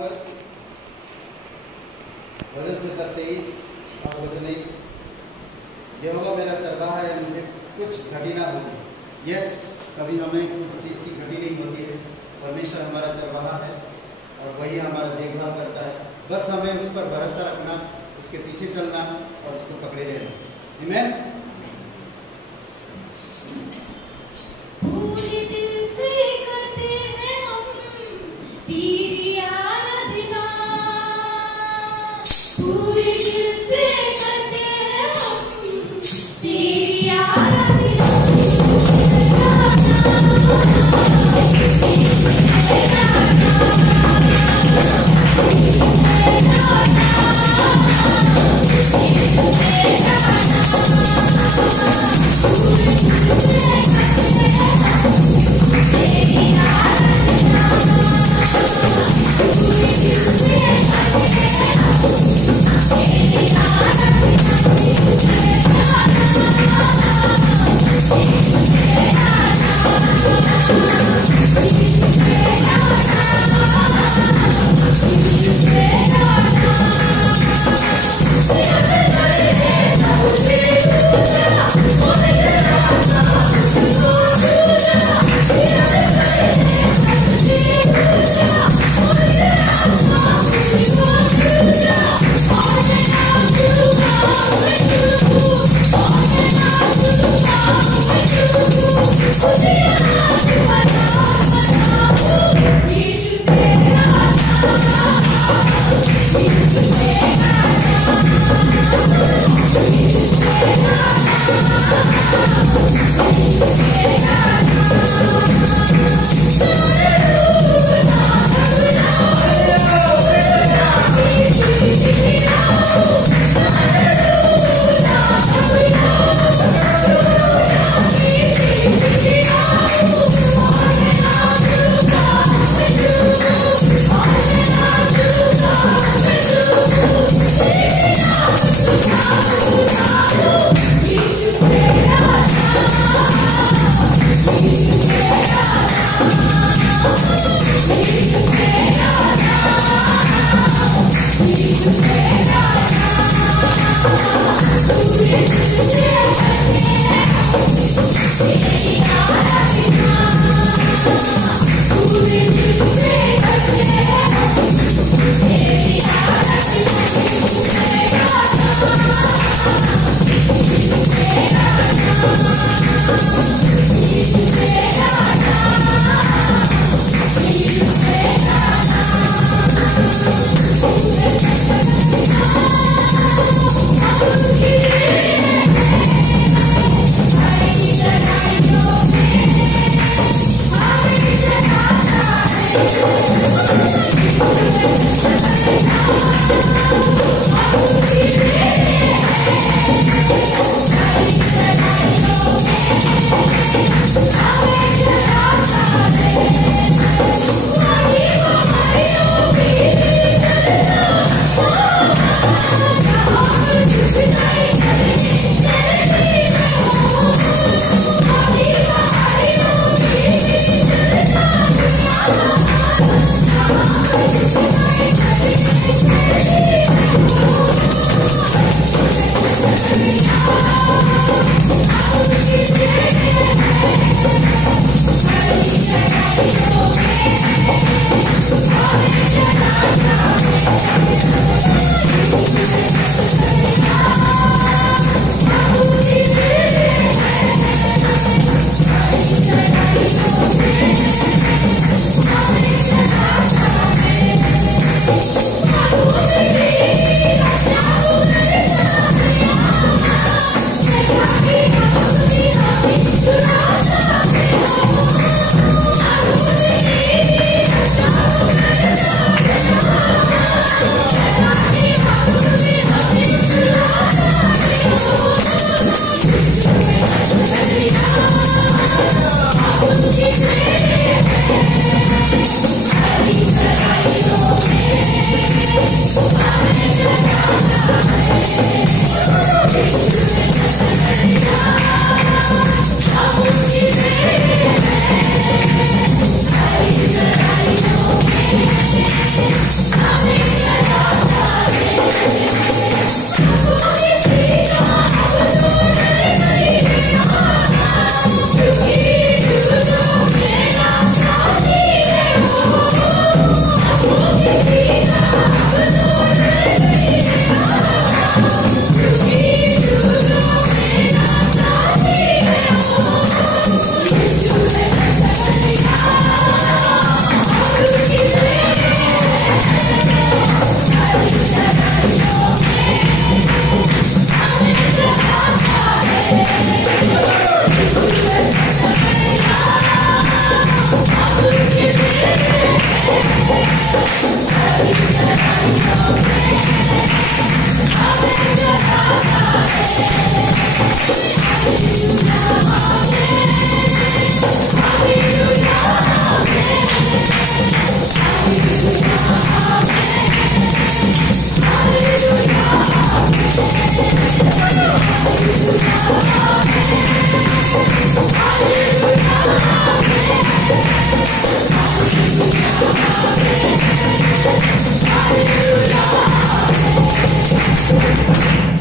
पर वजन संख्या 23 और वजन 1। ये होगा मेरा चरवाहा है, मुझे कुछ घटी ना होगी। यस, कभी हमें कुछ चीज़ की घटी नहीं होती है। परमेश्वर हमारा चरवाहा है और वही हमारा देखभाल करता है। बस हमें उस पर भरोसा रखना, उसके पीछे चलना और उसको पकड़े रहना। आमीन। पूरे दिल से करते हैं हम तेरी आराधना, पूरे दिल से करते हैं हम तेरी आराधना।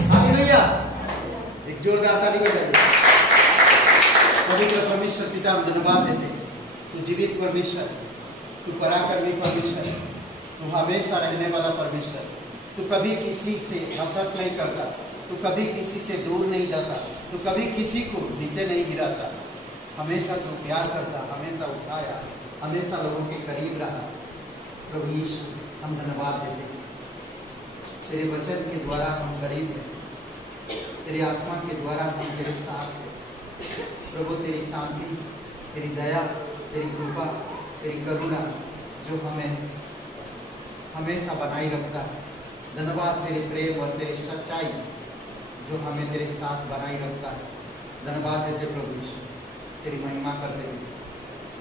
हालेलुया। एक जोरदार ताली बजाइए। पवित्र परमेश्वर पिता, हम धन्यवाद देते हैं। तू जीवित परमेश्वर, तू पराक्रमी परमेश्वर, तू हमेशा रहने वाला परमेश्वर। तू कभी किसी से नफरत नहीं करता, तू कभी किसी से दूर नहीं जाता, तू कभी किसी को नीचे नहीं गिराता। हमेशा तू प्यार करता, हमेशा उठाया, हमेशा लोगों के करीब रहा। प्रभु यीशु, हम धन्यवाद देते हैं। तेरे वचन के द्वारा हम करीब हैं, तेरी आत्मा के द्वारा हम तेरे साथ हैं। प्रभु, तेरी शांति, तेरी दया, तेरी कृपा, तेरी करुणा जो हमें हमेशा बनाए रखता है। धन्यवाद तेरे प्रेम और तेरी सच्चाई जो हमें तेरे साथ बनाए रखता है। धन्यवाद देते प्रभु यीशु, तेरी महिमा करते हुए।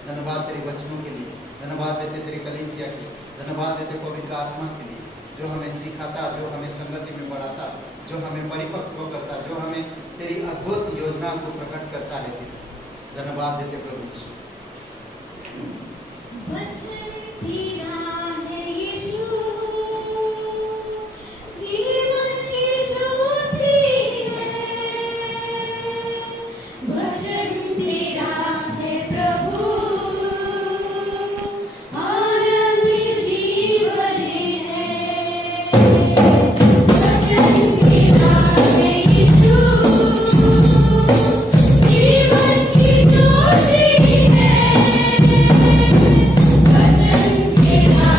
धन्यवाद तेरे वचनों के लिए, धन्यवाद देते तेरी कलीसिया के लिए, धन्यवाद देते पवित्र आत्मा के लिए जो हमें सिखाता, जो हमें संगति में बढ़ाता, जो हमें परिपक्व करता, जो हमें तेरी अद्भुत योजना को प्रकट करता है। धन्यवाद देते प्रभु यीशु। वचन तेरा है यीशु, जीवन की ज्योति है। वचन तेरा है प्रभु, आनंद जीवन है। वचन तेरा है यीशु, जीवन की ज्योति है। वचन तेरा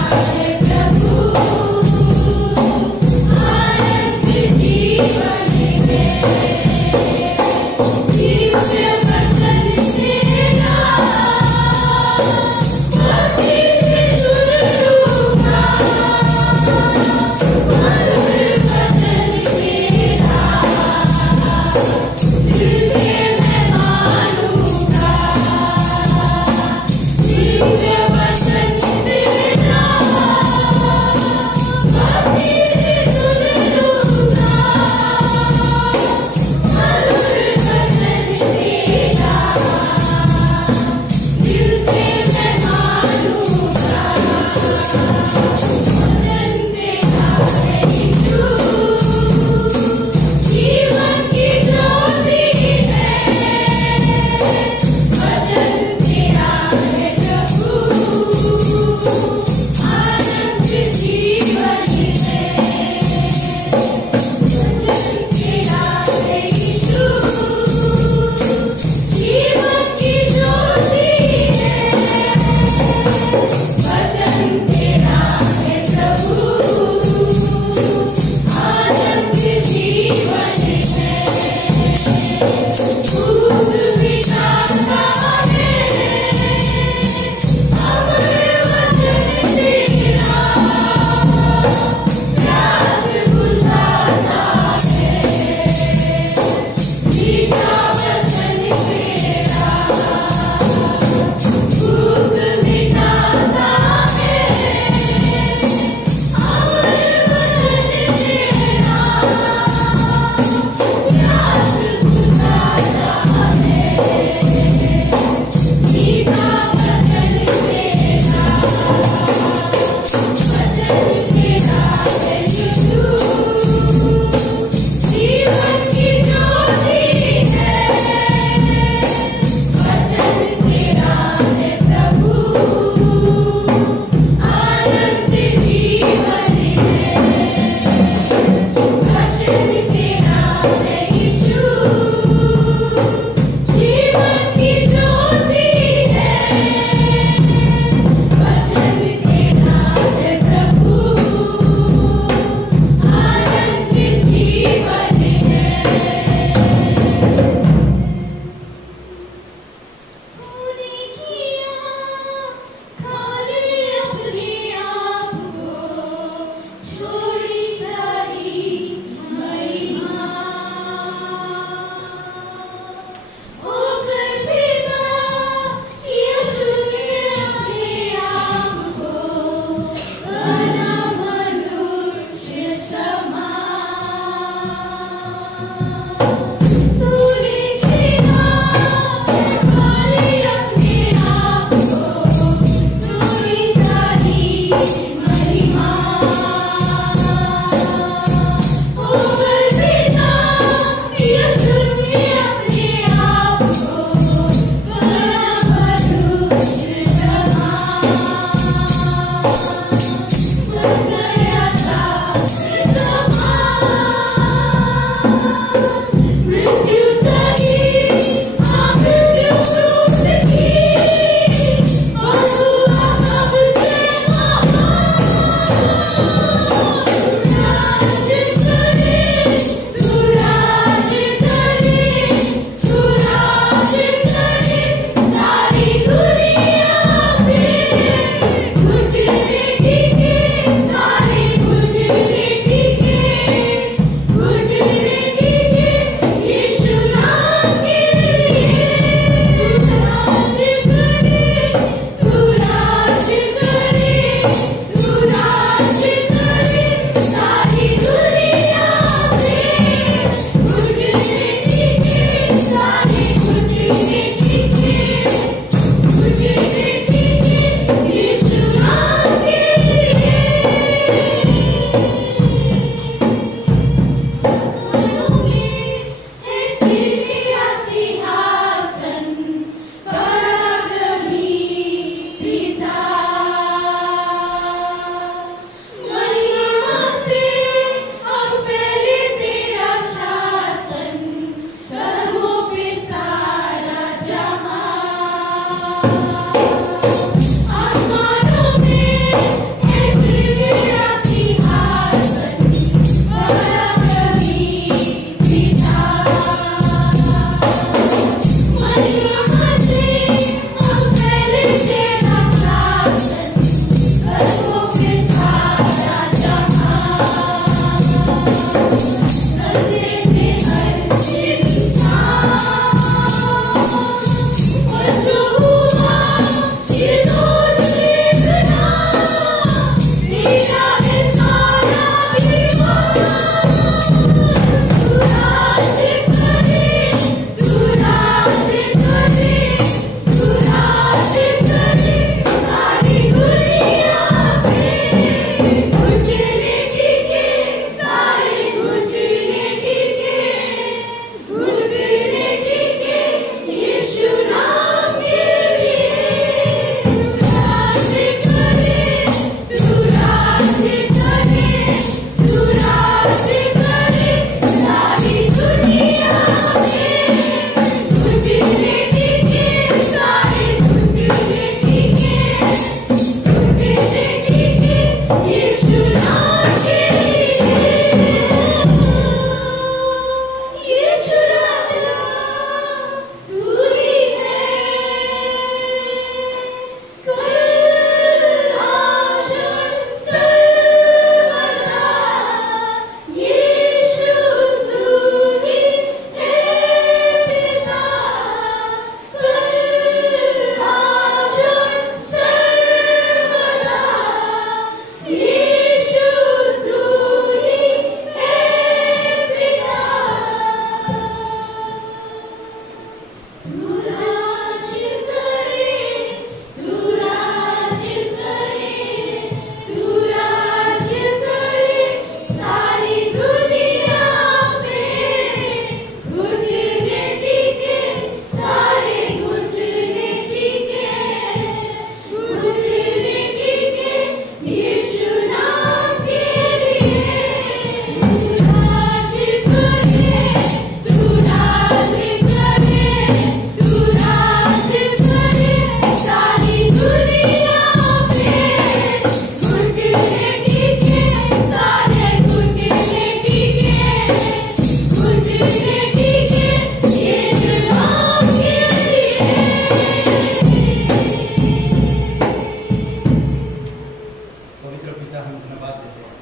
पिता हम धन्यवाद देते हैं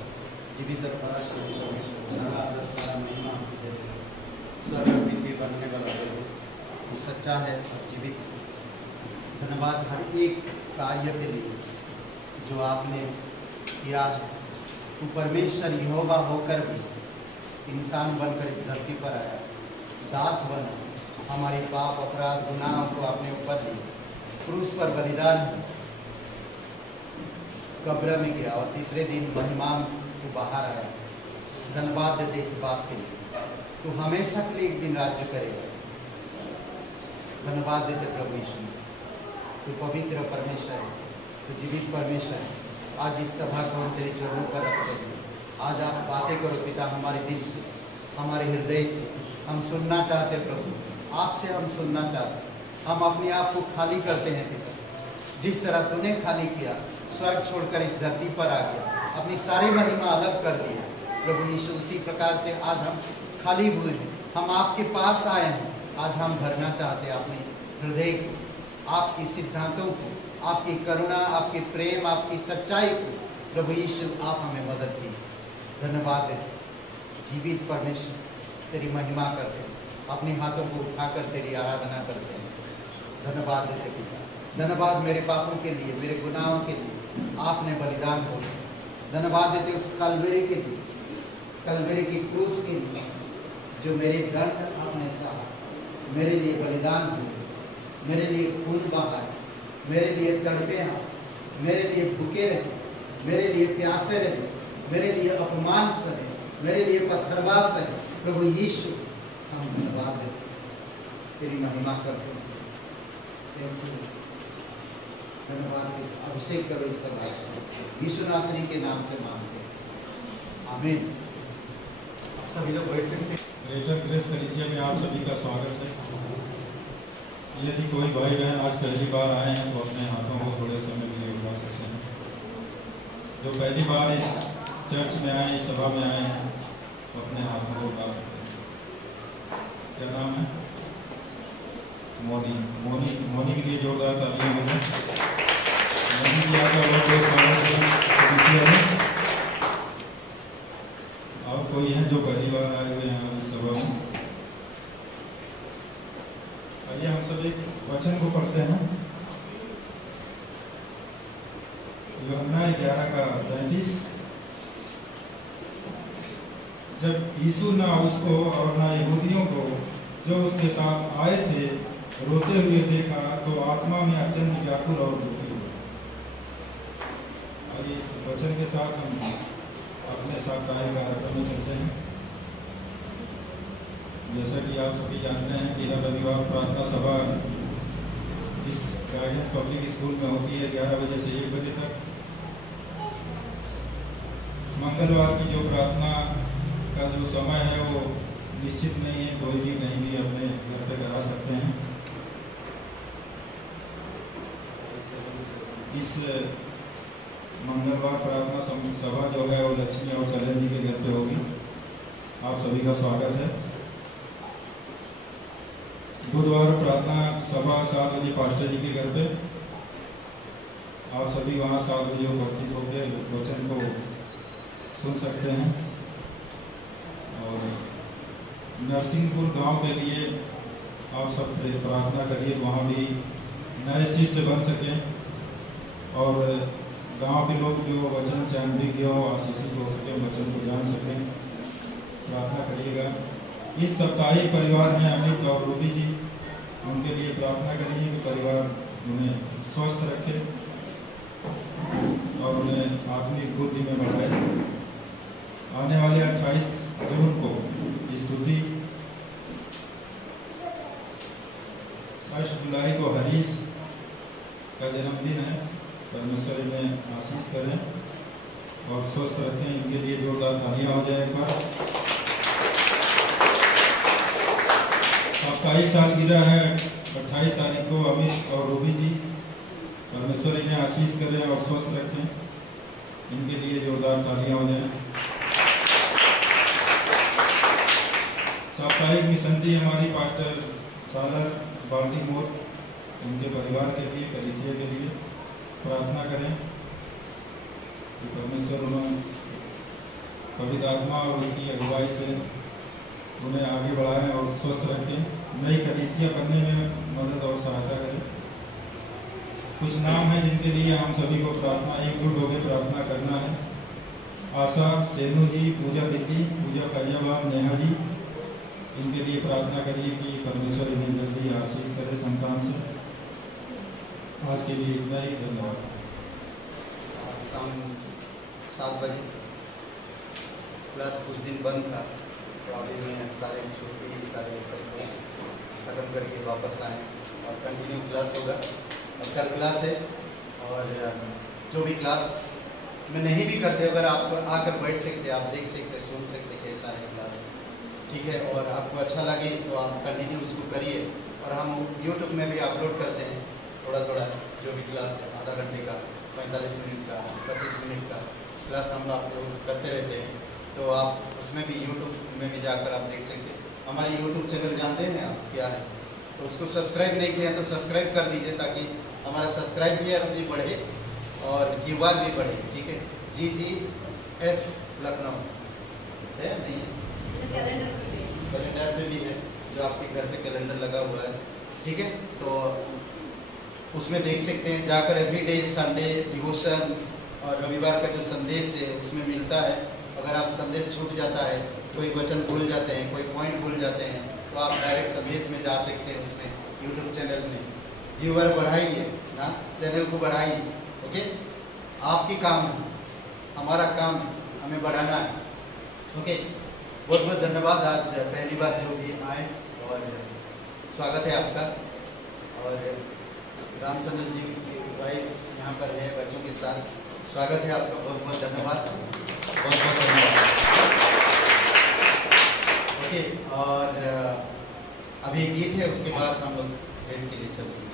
जीवित और पराक्रमी सारा आदर सारा महिमा हम देते हैं। स्वर्ग पृथ्वी बनने वाला वो सच्चा है और जीवित है। धन्यवाद हर एक कार्य के लिए जो आपने किया है। तू परमेश्वर यहोवा होकर भी इंसान बनकर इस धरती पर आया, दास बना, हमारे पाप अपराध गुनाहों को अपने ऊपर लिए, क्रूस पर बलिदान, कब्र में गया और तीसरे दिन महिमान तू बाहर आया। धन्यवाद देते इस बात के लिए। तू हमेशा के लिए एक दिन राज्य करेगा। धन्यवाद देते प्रभु यीशु। तू पवित्र परमेश्वर है, तू जीवित परमेश्वर है। आज इस सभा को हम तेरे चरणों पर रखते हैं। आज आप बातें करो पिता हमारे दिल से, हमारे हृदय से। हम सुनना चाहते हैं प्रभु, आपसे हम सुनना चाहते हैं। हम अपने आप को खाली करते हैं पिता, जिस तरह तूने खाली किया, स्वर्ग छोड़कर इस धरती पर आ गया, अपनी सारी महिमा अलग कर दी प्रभु यीशु। उसी प्रकार से आज हम खाली हुए हैं, हम आपके पास आए हैं। आज हम भरना चाहते हैं अपने हृदय को, आपके सिद्धांतों को, आपकी करुणा, आपके प्रेम, आपकी सच्चाई को। प्रभु यीशु आप हमें मदद कीजिए। धन्यवाद देते, जीवित परमेश्वर तेरी महिमा करते हैं, अपने हाथों को उठाकर तेरी आराधना करते हैं। धन्यवाद देते पिता, धन्यवाद मेरे पापों के लिए, मेरे गुनाहों के लिए आपने बलिदान हो। धन्यवाद देते उस कलवरी के लिए, कलवरी की क्रूस के लिए, जो मेरे दंड आपने सहा, मेरे लिए बलिदान हो, मेरे लिए खून बहाए, मेरे लिए तड़पे हैं, मेरे लिए भूखे रहे, मेरे लिए प्यासे रहे, मेरे लिए अपमान सहे, मेरे लिए पत्थरबाज सहे। प्रभु यीशु हम धन्यवाद देते, तेरी महिमा करते हैं। धन्यवाद, अभिषेक करो इस सभा को, यीशु नासरी के नाम से मांगते हैं, आमीन। सभी लोग बैठ सकते हैं। ग्रेटर ग्रेस कलीसिया में आप सभी का स्वागत है। यदि कोई भाई बहन आज पहली बार आए हैं तो अपने हाथों को थोड़े समय के लिए उठा सकते हैं। जो पहली बार इस चर्च में आए, इस सभा में आए हैं, तो अपने हाथों को उठा सकते हैं। क्या नाम है? मोनी। मोनी के लिए जोरदार तालियां बजाएं। मोनी जी आपका बहुत बहुत स्वागत है। और कोई है जो पहली बार आए हुए हैं इस सभा में? आइए हम सब एक वचन को पढ़ते हैं। यूहन्ना 11:33। जब यीशु ना उसको और ना यहूदियों को जो उसके साथ आए थे रोते हुए देखा तो आत्मा में अत्यंत व्याकुल और दुखी हुआ। आइए इस वचन के साथ हम अपने साप्ताहिक कार्यक्रम में चलते हैं। जैसा कि आप सभी जानते हैं कि हर रविवार प्रार्थना सभा इस गाइडेंस पब्लिक स्कूल में होती है 11 बजे से 1 बजे तक। मंगलवार की जो प्रार्थना का जो समय है वो निश्चित नहीं है, कोई भी कहीं भी अपने घर पे करा सकते हैं। इस मंगलवार प्रार्थना सभा जो है वो लक्ष्मी और सलेन जी के घर पे होगी। आप सभी का स्वागत है। बुधवार प्रार्थना सभा 7 बजे पास्टर जी के घर पे। आप सभी वहाँ 7 बजे उपस्थित होकर वचन को सुन सकते हैं। और नरसिंहपुर गांव के लिए आप सब प्रार्थना करिए, वहाँ भी नए शिष्य बन सकें और गांव के लोग जो वचन से अनभिज्ञ हो, आशीषित हो सके, वचन को जान सकें। प्रार्थना करिएगा। इस साप्ताहिक परिवार में अमित और रूबी जी, उनके लिए प्रार्थना करिए कि परिवार उन्हें स्वस्थ रखे और उन्हें आत्मिक बुद्धि में बढ़ाए। आने वाले 28 जून को स्तुति, 1 जुलाई को हरीश का जन्मदिन है। परमेश्वर इन्हें आशीष करें और स्वस्थ रखें। इनके लिए जोरदार तालियां हो जाए। एक बार साप्ताहिक सालगिरह है 28 तारीख को अमित और रूबी जी। परमेश्वर इन्हें आशीष करें और स्वस्थ रखें। इनके लिए जोरदार तालियां हो जाए। साप्ताहिक मिशन दी हमारी पास्टर सालर बाल्टीमोर, उनके परिवार के लिए, कलीसिया के लिए प्रार्थना करें। कि परमेश्वर उन्हें पवित्र आत्मा और उसकी अगुवाई से उन्हें आगे बढ़ाएं और स्वस्थ रखें, नई कलीसिया बनने में मदद और सहायता करें। कुछ नाम हैं जिनके लिए हम सभी को प्रार्थना एकजुट होकर प्रार्थना करना है। आशा, सेनू जी, पूजा दिल्ली, पूजा फैजाबाद, नेहा जी, इनके लिए प्रार्थना करिए कि परमेश्वर इन्हें जल्दी आशीष करे संतान से। आज के लिए इतना ही, धन्यवाद। शाम 7 बजे क्लास कुछ दिन बंद था, तो अभी मैं सारे छुट्टी सारे सब कुछ ख़त्म करके वापस आए और कंटिन्यू क्लास होगा। अब कल क्लास है और जो भी क्लास में नहीं भी करते, अगर आप आकर बैठ सकते, आप देख सकते, सुन सकते कैसा है क्लास, ठीक है। और आपको अच्छा लगे तो आप कंटिन्यू उसको करिए। और हम यूट्यूब में भी अपलोड करते हैं थोड़ा थोड़ा, जो भी क्लास है, आधा घंटे का, 45 मिनट का, 25 मिनट का क्लास हम अपलोड करते रहते हैं। तो आप उसमें भी यूट्यूब में भी जाकर आप देख सकते हैं। हमारी यूट्यूब चैनल जानते हैं आप क्या है, तो उसको सब्सक्राइब नहीं किया तो सब्सक्राइब कर दीजिए, ताकि हमारा सब्सक्राइब भी बढ़े और व्यूअर भी बढ़े, ठीक है। GGF लखनऊ है नहीं, कैलेंडर पे भी है, जो आपके घर पे कैलेंडर लगा हुआ है, ठीक है। तो उसमें देख सकते हैं जाकर। एवरीडे संडे डिवोशन और रविवार का जो संदेश है उसमें मिलता है। अगर आप संदेश छूट जाता है, कोई वचन भूल जाते हैं, कोई पॉइंट भूल जाते हैं, तो आप डायरेक्ट संदेश में जा सकते हैं। उसमें यूट्यूब चैनल में व्यूअर बढ़ाइए ना, चैनल को बढ़ाइए, ओके। आपकी काम है, हमारा काम है, हमें बढ़ाना है, ओके। बहुत बहुत धन्यवाद। आज पहली बार जो भी आए और स्वागत है आपका। और रामचंद्र जी की वाइफ यहाँ पर है बच्चों के साथ, स्वागत है आपका। बहुत बहुत धन्यवाद, बहुत बहुत धन्यवाद, ओके। और अभी गीत है, उसके बाद हम लोग भेंट के लिए चलते हैं।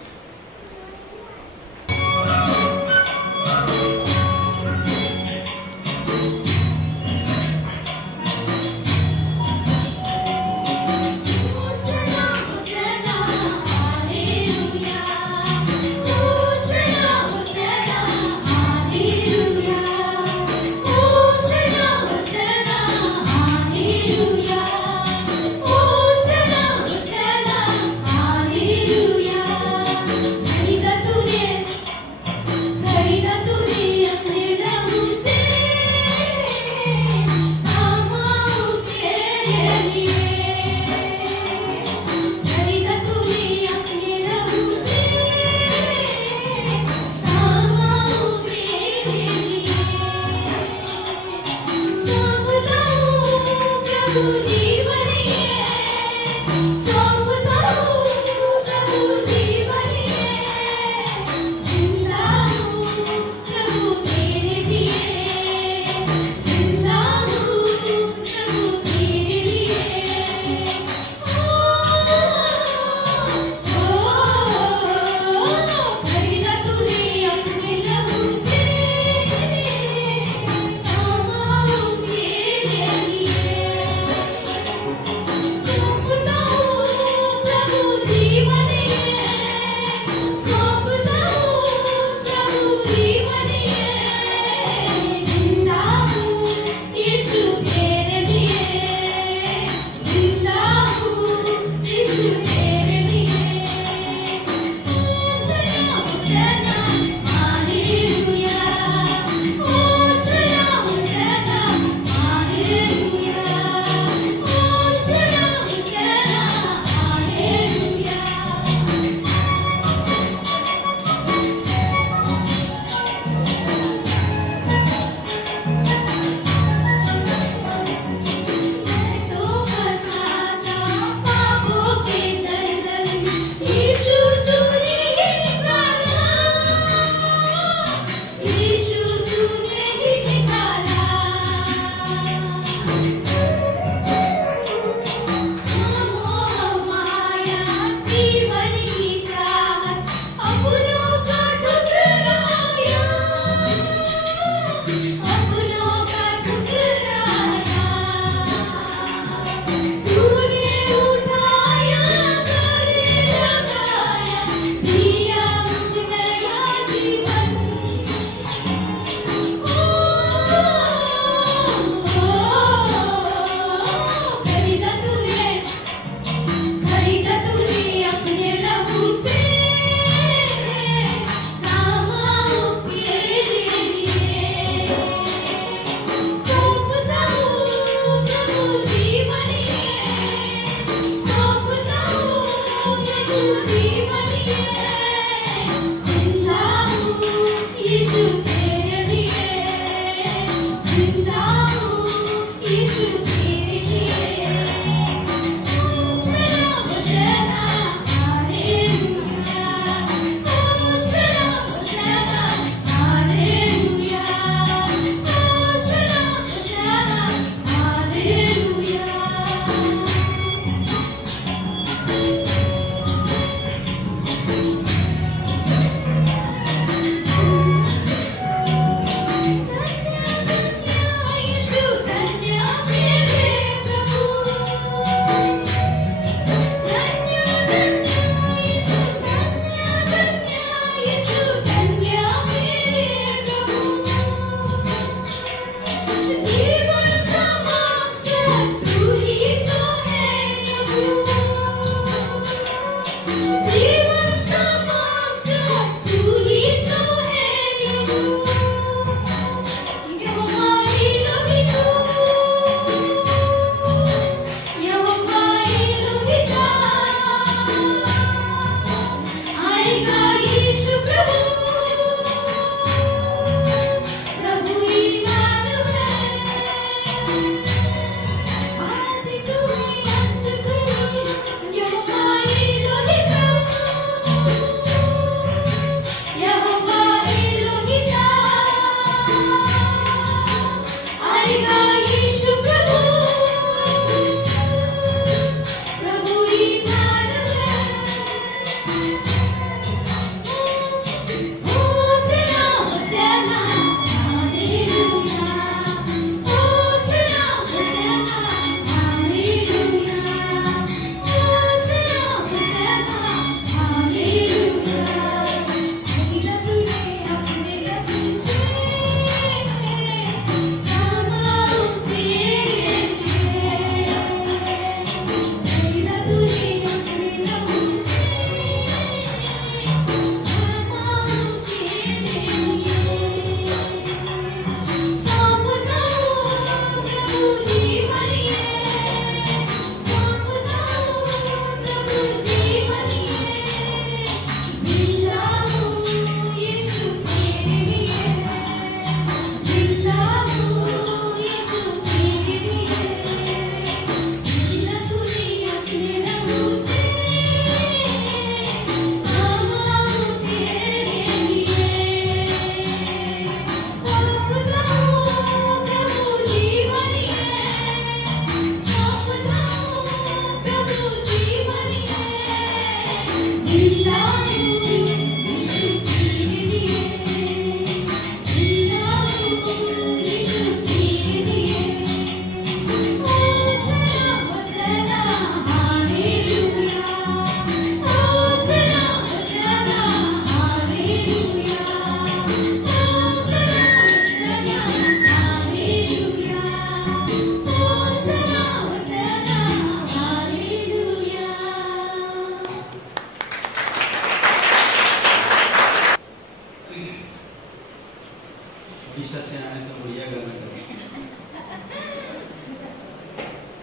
ईशा से आने तो बढ़िया गाना गाए।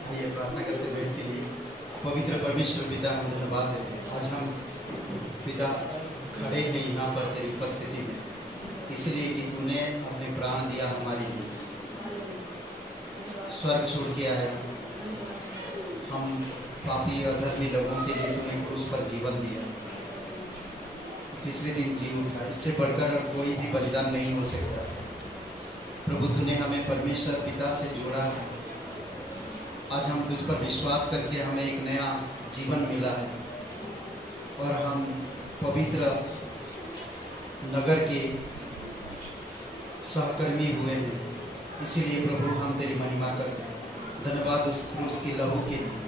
आइए प्रार्थना करते बैठ के लिए। पवित्र परमेश्वर पिता, हम धन्यवाद देते हैं। आज हम पिता खड़े हैं यहाँ पर तेरी उपस्थिति में, इसलिए कि तूने अपने प्राण दिया हमारे लिए, स्वर्ग छोड़ के आया। हम पापी और धर्मी लोगों के लिए तूने क्रूस पर जीवन दिया, तीसरे दिन जी उठा। इससे बढ़कर कोई भी बलिदान नहीं हो सकता। प्रभु, तूने हमें परमेश्वर पिता से जोड़ा है। आज हम तुझ पर विश्वास करके हमें एक नया जीवन मिला है और हम पवित्र नगर के सहकर्मी हुए हैं। इसीलिए प्रभु हम तेरी महिमा करते हैं। धन्यवाद उस क्रूस की लहू के लिए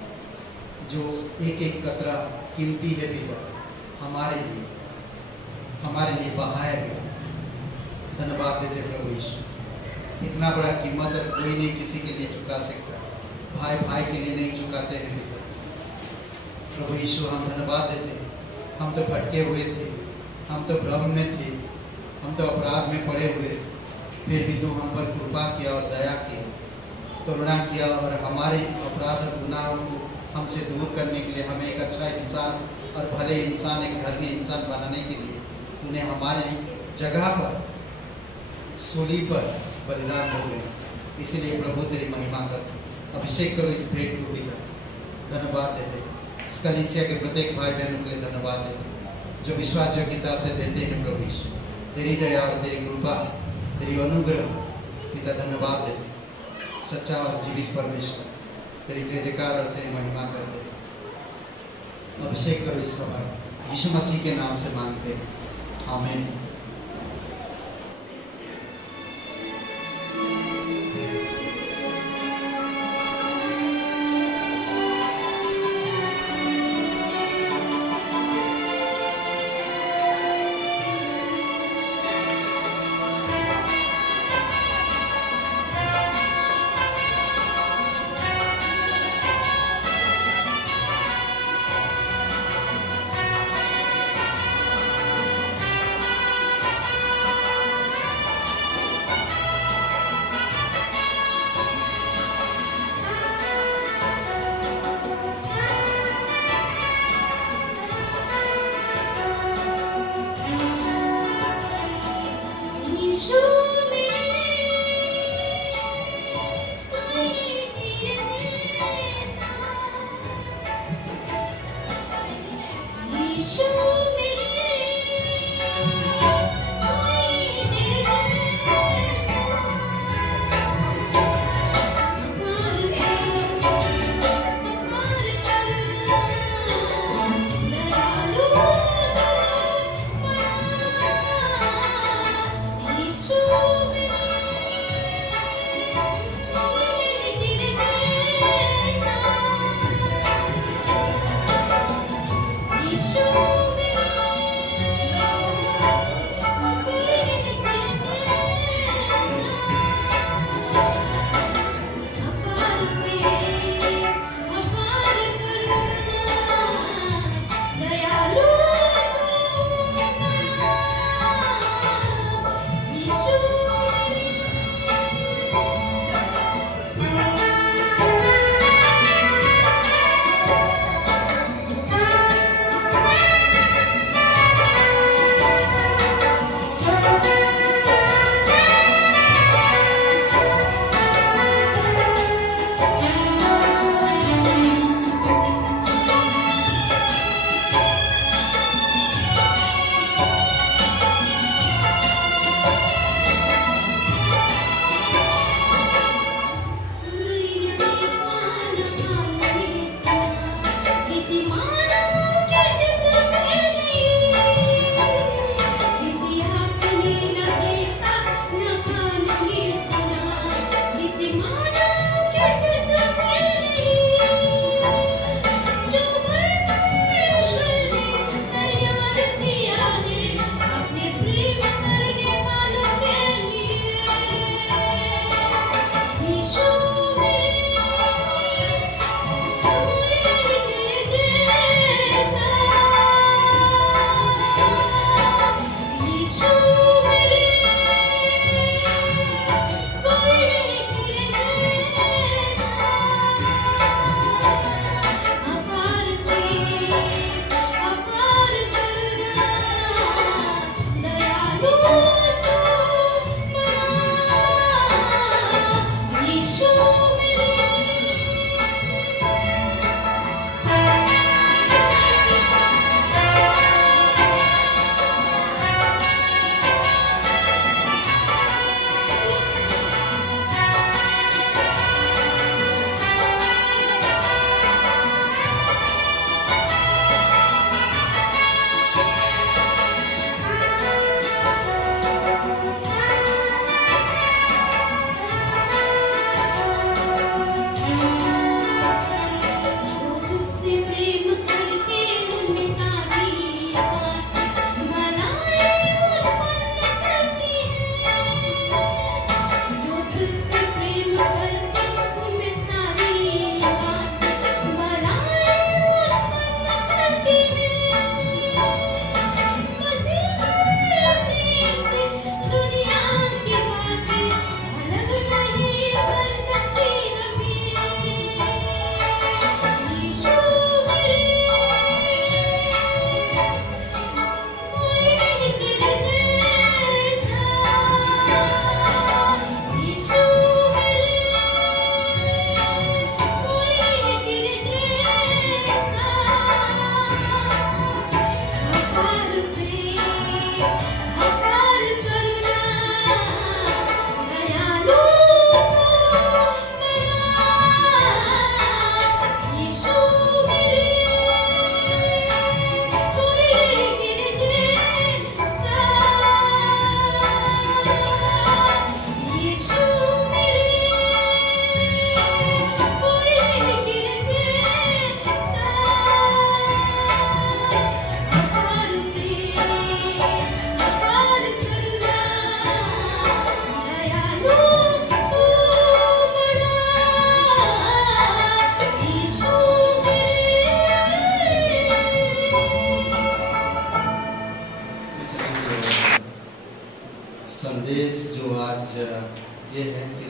जो एक एक कतरा कीमती है पिता, हमारे लिए बहाया गया। धन्यवाद देते प्रभु यीशु। इतना बड़ा कीमत कोई नहीं किसी के लिए चुका सकता, भाई भाई के लिए नहीं चुकाते हैं पिता। प्रभु यीशु, हम धन्यवाद देते। हम तो भटके हुए थे, हम तो भ्रम में थे, हम तो अपराध में पड़े हुए, फिर भी तू हम पर कृपा किया और दया की, करुणा किया और हमारे अपराध और गुनाहों को हमसे दूर करने के लिए, हमें एक अच्छा इंसान और भले इंसान, एक धर्मी इंसान बनाने के लिए तूने हमारी जगह पर सूली पर बलिदान हो गए। इसीलिए प्रभु तेरी महिमा कर, अभिषेक करो इस भेंट को पिता। धन्यवाद देते इस कलीसिया के प्रत्येक भाई बहनों के लिए धन्यवाद देते जो विश्वास योग्यता से देते हैं प्रभु यीशु। तेरी दया और तेरी कृपा, तेरी अनुग्रह पिता, धन्यवाद देते सच्चा और जीवित परमेश्वर, तेरी जय जयकार और तेरी महिमा करते। अभिषेक करो इस सभा, यीशु मसीह के नाम से मांगते हैं, आमीन।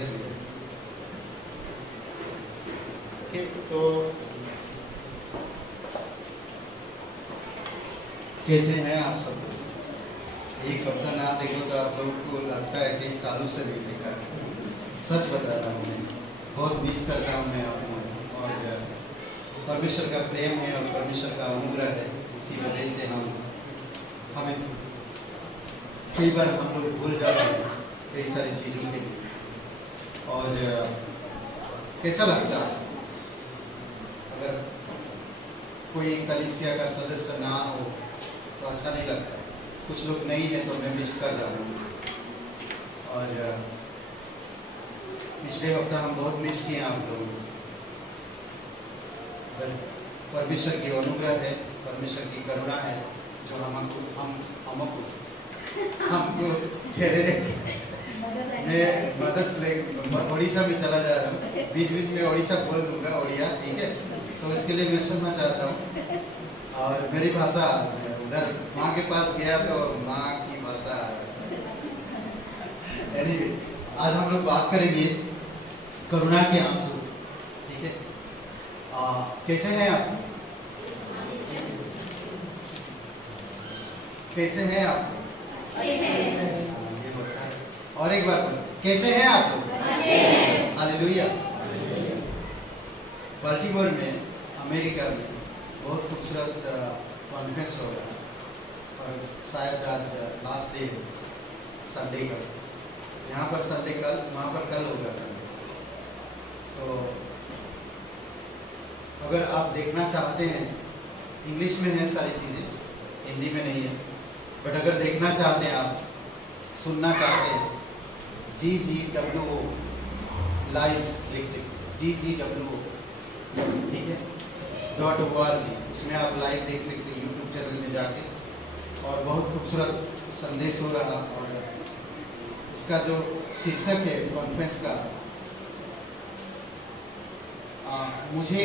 इधर भी। ओके, तो कैसे हैं आप सब? एक सप्ताह ना देखो तो आप लोगों को लगता है कि सालों से नहीं देखा है। सच बता रहा हूँ, मैं बहुत मिस करता हूँ मैं आपको, और परमेश्वर का प्रेम है और परमेश्वर का अनुग्रह है, इसी वजह से हमें कई बार हम लोग भूल जाते हैं कई सारी चीज़ों के लिए। और कैसा लगता है अगर कोई कलीसिया का सदस्य ना हो तो अच्छा नहीं लगता है। कुछ लोग नहीं है तो मैं मिस कर रहा हूँ। और पिछले हफ्ता हम बहुत मिस किए आप लोगों को। परमेश्वर की अनुग्रह है, परमेश्वर की करुणा है जो हमको घेरे रहे। मैं मदद ले उड़ीसा में चला जा रहा हूँ, बीच बीच में उड़ीसा बोल दूंगा, उड़िया, ठीक है? तो इसके लिए मैं सुनना चाहता हूँ। और मेरी भाषा उधर माँ के पास गया तो माँ की भाषा। एनीवे, आज हम लोग बात करेंगे करुणा के आंसू, ठीक है? कैसे हैं आप? कैसे हैं आप? ये होता है। और एक बार कैसे हैं आप लोग? हालेलुया। बाल्टीमोर में, अमेरिका में बहुत खूबसूरत कॉन्फ्रेंस हो रहा है, और शायद आज लास्ट डे संडे का। यहाँ पर संडे कल, वहाँ पर कल होगा संडे। तो अगर आप देखना चाहते हैं, इंग्लिश में है सारी चीज़ें, हिंदी में नहीं है, बट अगर देखना चाहते हैं आप, सुनना चाहते हैं, GGWO लाइव देख सकते, GGWO, ठीक है, .org, उसमें आप लाइव देख सकते हैं यूट्यूब चैनल में जाके। और बहुत खूबसूरत संदेश हो रहा, और इसका जो शीर्षक है कॉन्फ्रेंस का, मुझे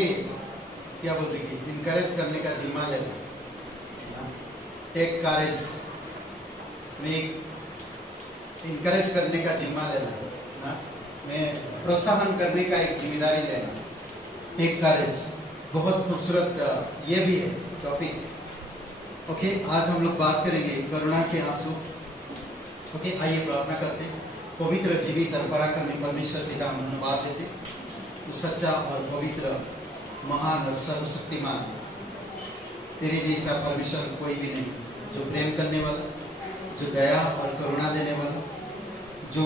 क्या बोलते हैं, इनकरेज करने का जिम्मा लेना, टेक करेज, में इनकरेज करने का जिम्मा लेना ना, मैं प्रोत्साहन करने का एक जिम्मेदारी लेना, टेक करेज। बहुत खूबसूरत ये भी है टॉपिक। ओके, आज हम लोग बात करेंगे करुणा के आंसू। ओके, आइए प्रार्थना करते हैं। पवित्र, जीवित और पराक्रमी परमेश्वर पिता, हम धन्यवाद देते, तो सच्चा और पवित्र, महान और सर्वशक्तिमान, तेरे जैसा परमेश्वर कोई भी नहीं, जो प्रेम करने वाला, जो दया और करुणा देने वाला, जो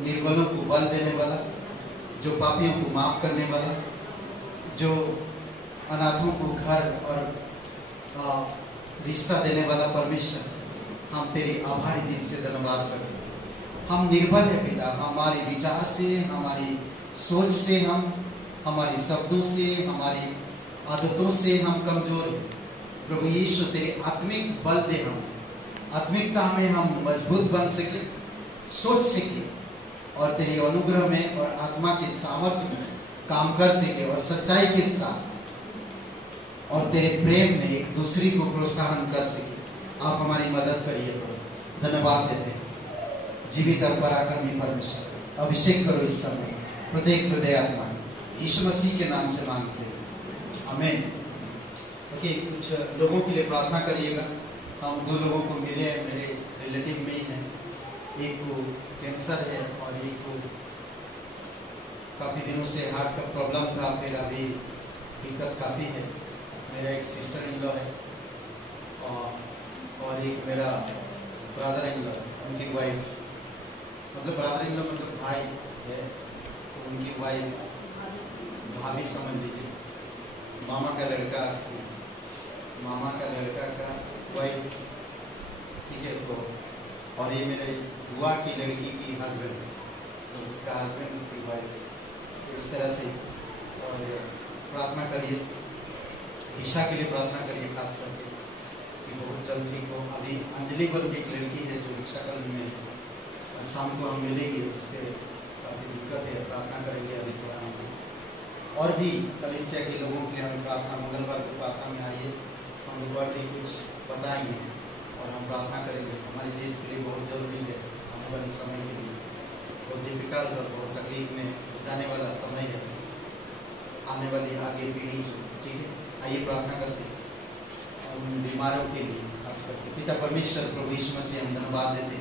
निर्बलों को बल देने वाला, जो पापियों को माफ करने वाला, जो अनाथों को घर और रिश्ता देने वाला परमेश्वर, हम तेरे आभारी दिल से धन्यवाद करते हैं। हम निर्बल है पिता, हमारे विचार से, हमारी सोच से, हमारे शब्दों से, हमारी आदतों से हम कमजोर हैं। प्रभु यीशु, तेरे आत्मिक बल दे, हम आत्मिकता में हम मजबूत बन सके, सोच सके, और तेरे अनुग्रह में और आत्मा के सामर्थ्य में काम कर सके, और सच्चाई के साथ और तेरे प्रेम में एक दूसरे को प्रोत्साहन कर सके। आप हमारी मदद करिए, धन्यवाद देते हैं। जीवित और पराक्रमी परमेश्वर, अभिषेक करो इस समय प्रत्येक हृदय आत्मा, यीशु मसीह के नाम से मांगते हैं, आमीन। ओके, कुछ लोगों के लिए प्रार्थना करिएगा। हम 2 लोगों को मिले हैं, मेरे रिलेटिव में ही हैं। एक को कैंसर है और एक को काफ़ी दिनों से हार्ट का प्रॉब्लम था, फिर अभी दिक्कत काफ़ी है। मेरा एक सिस्टर इन लॉ है, और एक मेरा ब्रदर इन लॉ, उनकी वाइफ, मतलब ब्रदर इन लॉ मतलब भाई है, तो उनकी वाइफ, भाभी समझ लीजिए, मामा का लड़का का वाइफ, ठीक है। तो और ये मेरे बुआ की लड़की की हस्बैंड, तो उसका हस्बैंड, उसकी वाइफ, इस तरह से। और प्रार्थना करिए, दिशा के लिए प्रार्थना करिए, खास करके कि बहुत जल्द ठीक हो। अभी अंजलि बोल के एक लड़की है जो रिक्शा कॉलोनी में, शाम को हम मिलेंगे, उसके काफ़ी दिक्कत है, प्रार्थना करेंगे अभी थोड़ा हम। और भी कलीसिया के लोगों के लिए हम प्रार्थना, मंगलवार को प्रार्थना में आइए, हम लोग और भी कुछ बताएंगे और हम प्रार्थना करेंगे। हमारे देश के लिए बहुत ज़रूरी है, आने वाले समय के लिए बहुत डिफिकल्ट और बहुत तकलीफ में जाने वाला समय है, आने वाली आगे पीढ़ी जो, ठीक है। आइए प्रार्थना करते हैं उन बीमारों के लिए खास करके। पिता परमेश्वर प्रभु यीशु मसीह हम धन्यवाद देते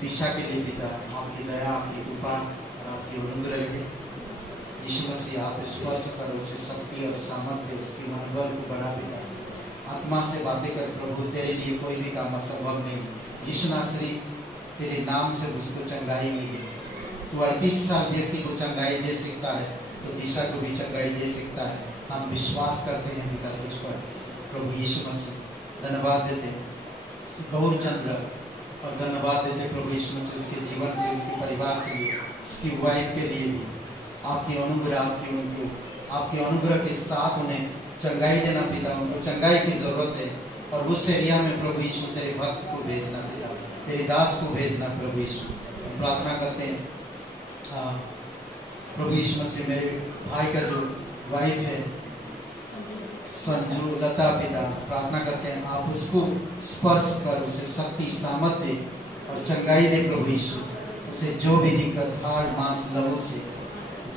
दिशा के लिए। पिता आपकी दया, आपकी कृपा और आपकी अनुग्रह रहे। यीशु मसीह आप स्पर्श कर उसे शक्ति और सामर्थ्य, उसके मनोबल को बढ़ा। पिता आत्मा से बातें कर प्रभु, तेरे लिए कोई भी काम असंभव नहीं। यीशु नासरी तेरे नाम से उसको चंगाई मिली। तू 38 साल व्यक्ति को चंगाई दे सकता है तो दिशा को भी चंगाई दे सकता है। हम विश्वास करते हैं पिता तुझ पर प्रभु यीशु मसीह। धन्यवाद देते गौर चंद्र और धन्यवाद देते प्रभु यीशु मसीह उसके जीवन के लिए, उसके परिवार के लिए, उसकी वाइफ के लिए भी आपकी अनुग्रह, आपके अनुग्रह के साथ उन्हें चंगाई देना पिता। उनको चंगाई की जरूरत है और उस एरिया में प्रभु यीशु तेरे भक्त को भेजना पिता, तेरे दास को भेजना प्रभु यीशु। हम प्रार्थना करते हैं प्रभु यीशु मसीह, मेरे भाई का जो वाइफ है संजू लता पिता, प्रार्थना करते हैं आप उसको स्पर्श कर उसे शक्ति सामर्थ्य और चंगाई दे प्रभु यीशु। उसे जो भी दिक्कत हाड़ मांस लहू से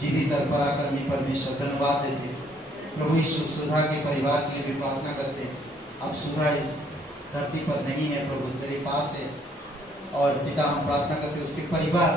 जीवित और पराक्रमी परमेश्वर धन्यवाद देते प्रभु यीशु। सुधा के परिवार के लिए भी प्रार्थना करते हैं। अब सुधा इस धरती पर नहीं है प्रभु, तेरे पास है। और पिता हम प्रार्थना करते हैं उसके परिवार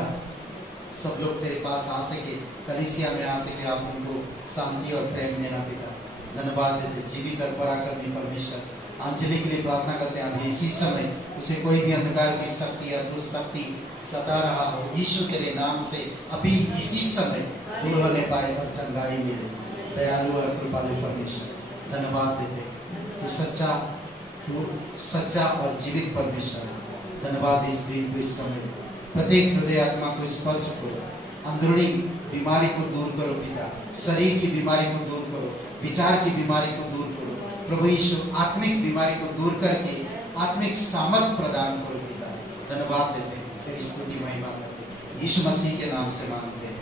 सब लोग तेरे पास आ सके, कलीसिया में आ सके, आप उनको शांति और प्रेम देना पिता। धन्यवाद देते जीवित और पराक्रमी परमेश्वर। अंजलि के लिए प्रार्थना करते हैं अभी इसी समय उसे कोई भी अंधकार की शक्ति या दुष्शक्ति सता रहा हो, यीशु तेरे नाम से अभी इसी समय दूर होने पाए और चंगाई मिले। दयालु और कृपालु परमेश्वर धन्यवाद देते तू सच्चा और जीवित परमेश्वर। धन्यवाद इस दिन को, इस समय प्रत्येक हृदय आत्मा को स्पर्श करो, अंदरूनी बीमारी को दूर करो पिता, शरीर की बीमारी को दूर करो, विचार की बीमारी को दूर करो प्रभु यीशु। आत्मिक बीमारी को दूर करके आत्मिक सामर्थ प्रदान करो पिता। धन्यवाद देते हैं, तेरी स्तुति महिमा करते हैं, यीशु मसीह के नाम से मांगते हैं,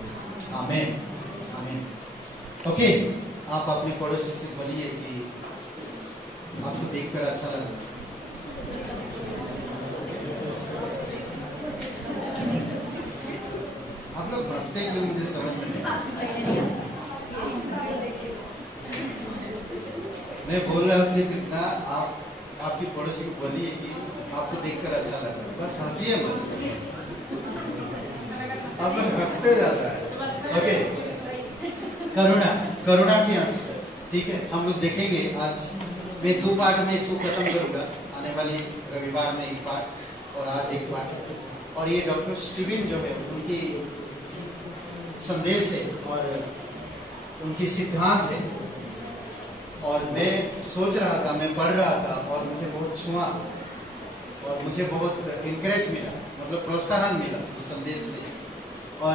आमीन आमीन। ओके, आप अपने पड़ोसी से बोलिए कि आपको देखकर अच्छा लगा। आप लोग हंसते क्यों, मुझे समझ में नहीं। मैं बोल रहा हूँ कितना, आप आपकी पड़ोसी को बोलिए कि आपको देखकर अच्छा लगा, बस हंसिए मत। आप लोग हंसते जाता है। ओके, करुणा की आंसू, ठीक है। हम लोग देखेंगे आज मैं 2 पार्ट में इसको खत्म करूंगा, आने वाले रविवार में 1 पार्ट और आज 1 पार्ट। और ये डॉक्टर स्टीवन जो है उनकी संदेश है और उनकी सिद्धांत है। और मैं सोच रहा था, मैं पढ़ रहा था और मुझे बहुत छुआ और मुझे बहुत इंकरेज मिला, मतलब प्रोत्साहन मिला उस संदेश से। और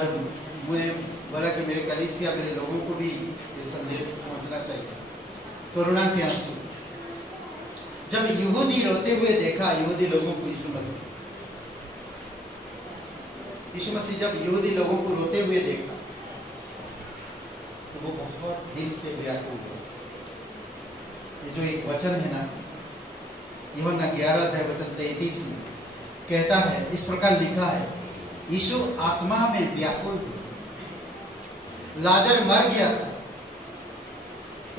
मुझे बोला कि मेरे कलीसिया, मेरे लोगों को भी ये संदेश पहुंचना चाहिए। करुणा के आंसू, जब यहूदी रोते हुए देखा यहूदी लोगों को, यीशु मसीह जब यहूदी लोगों को रोते हुए देखा तो वो बहुत दिल से व्याकुल हुआ। ये जो एक वचन है ना, यूहन्ना 11:33 में कहता है, इस प्रकार लिखा है, यीशु आत्मा में व्याकुल हुआ। लाजर मर गया था।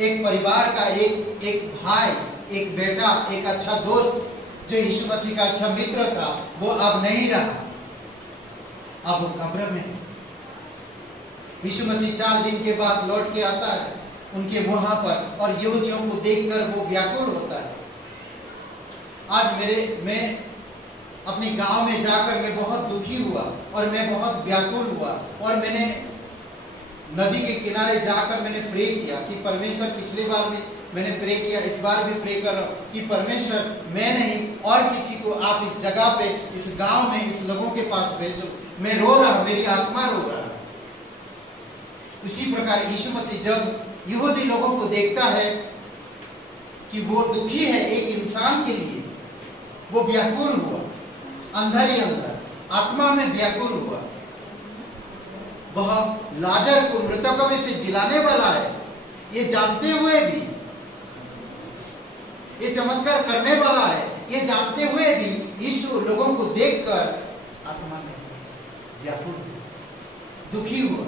एक परिवार का एक भाई, एक बेटा, एक अच्छा दोस्त जो यीशु मसीह का अच्छा मित्र था, वो अब नहीं रहा, अब वो कब्र में है। यीशु मसीह 4 दिन के बाद लौट के आता है उनके वहां पर, और यहूदियों को देखकर वो व्याकुल होता है। आज मैं अपने गांव में जाकर मैं बहुत दुखी हुआ और मैं बहुत व्याकुल हुआ, और मैंने नदी के किनारे जाकर मैंने प्रे किया कि परमेश्वर, पिछले बार भी मैंने प्रे किया, इस बार भी प्रे कर रहा हूं कि परमेश्वर, मैं नहीं और किसी को आप इस जगह पे, इस गांव में, इस लोगों के पास भेजो। मैं रो रहा हूं, मेरी आत्मा रो रहा है। इसी प्रकार यीशु मसीह जब यहूदी लोगों को देखता है कि वो दुखी है एक इंसान के लिए, वो व्याकुल हुआ, अंदर ही अंदर आत्मा में व्याकुल हुआ। वह लाजर को मृतकों में से जिलाने वाला है, ये जानते हुए भी, ये चमत्कार करने वाला है, ये जानते हुए भी यीशु लोगों को देखकर आत्मा में व्याकुल, दुखी हुआ।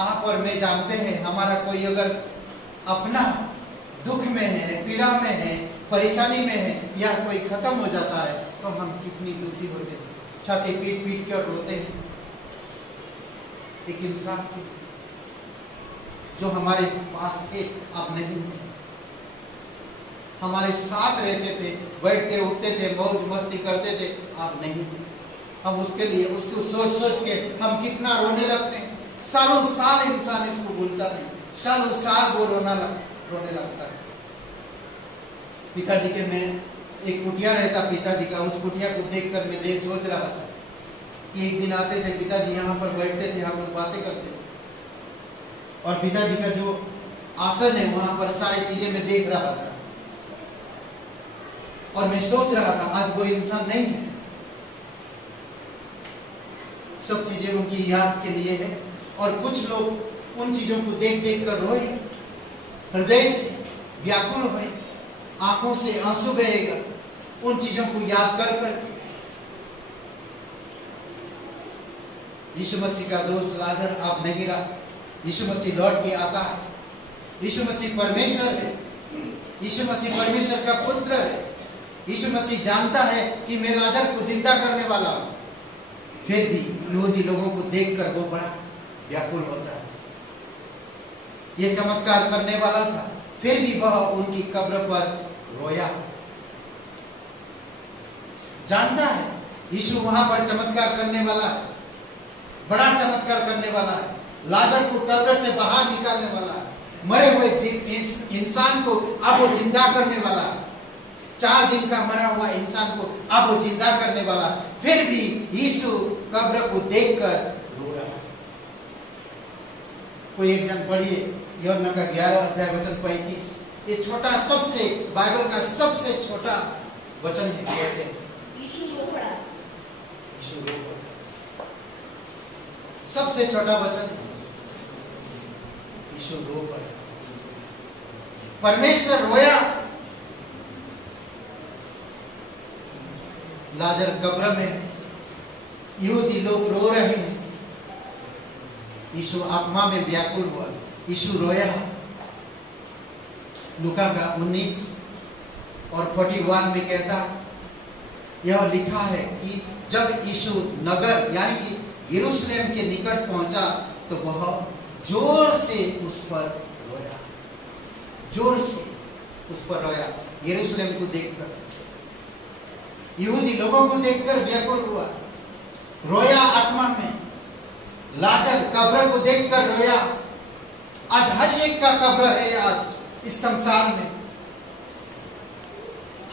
आप और मैं जानते हैं, हमारा कोई अगर अपना दुख में है, पीड़ा में है, परेशानी में है, या कोई खत्म हो जाता है तो हम कितनी दुखी होते हैं, छाती पीट पीट कर रोते हैं। एक इंसान जो हमारे पास थे अब नहीं है, हमारे साथ रहते थे, बैठते उठते थे, मौज मस्ती करते थे, अब नहीं। हम उसके लिए, उसको सोच सोच के हम कितना रोने लगते हैं। सालों साल इंसान इसको भूलता नहीं, सालों साल वो रोने लगता है। पिताजी के, मैं एक कुटिया रहता पिताजी का, उस कुटिया को देखकर मैं सोच रहा था कि एक दिन आते थे पिताजी, यहाँ पर बैठते थे, हम लोग बातें करते थे, और पिताजी का जो आसन है वहां पर सारी चीजें मैं देख रहा था, और मैं सोच रहा था आज वो इंसान नहीं है। सब चीजें उनकी याद के लिए है, और कुछ लोग उन चीजों को देख देख कर रोए, हृदय से व्याकुल हुए, आंखों से आंसू बहेगा उन चीजों को याद कर कर। यीशु मसीह का दोस्त लाजर अब नहीं रहा, यीशु मसीह लौट के आता है। यीशु मसीह परमेश्वर है, यीशु मसीह परमेश्वर का पुत्र है। यीशु मसीह जानता है कि मैं लाजर को जिंदा करने वाला हूं, फिर भी यहूदी लोगों को देखकर वो बड़ा व्याकुल होता है। ये चमत्कार करने वाला था, फिर भी वह उनकी कब्र पर रोया। जानता है यीशु वहां पर चमत्कार करने वाला है, बड़ा चमत्कार करने वाला है, लाजर को कब्र से बाहर निकालने वाला है, मरे हुए इंसान को अब वो जिंदा करने वाला है, 4 दिन का मरा हुआ इंसान को अब वो जिंदा करने वाला है। फिर भी यीशु कब्र को देखकर रो रहा है। कोई एक जन पढ़िए यूहन्ना का 11 अध्याय वचन 35। ये छोटा, सबसे बाइबल का सबसे छोटा वचन है, कहते हैं यीशु रो पड़ा। यीशु रो पड़ा, सबसे छोटा वचन, यीशु रो पड़ा। परमेश्वर रोया, लाजर कब्र में है, यहूदी लोग रो रहे हैं, यीशु आत्मा में व्याकुल हुआ, यीशु रोया। लूका का 19 और 41 में कहता, यह लिखा है कि जब यीशु नगर यानी कि यरूशलेम के निकट पहुंचा तो वह जोर से उस पर रोया, जोर से उस पर रोया। यरूशलेम को देखकर, यहूदी लोगों को देखकर व्याकुल हुआ, रोया आत्मा में। लाजर कब्र को देखकर रोया। आज हर एक का कब्र है, आज इस संसार में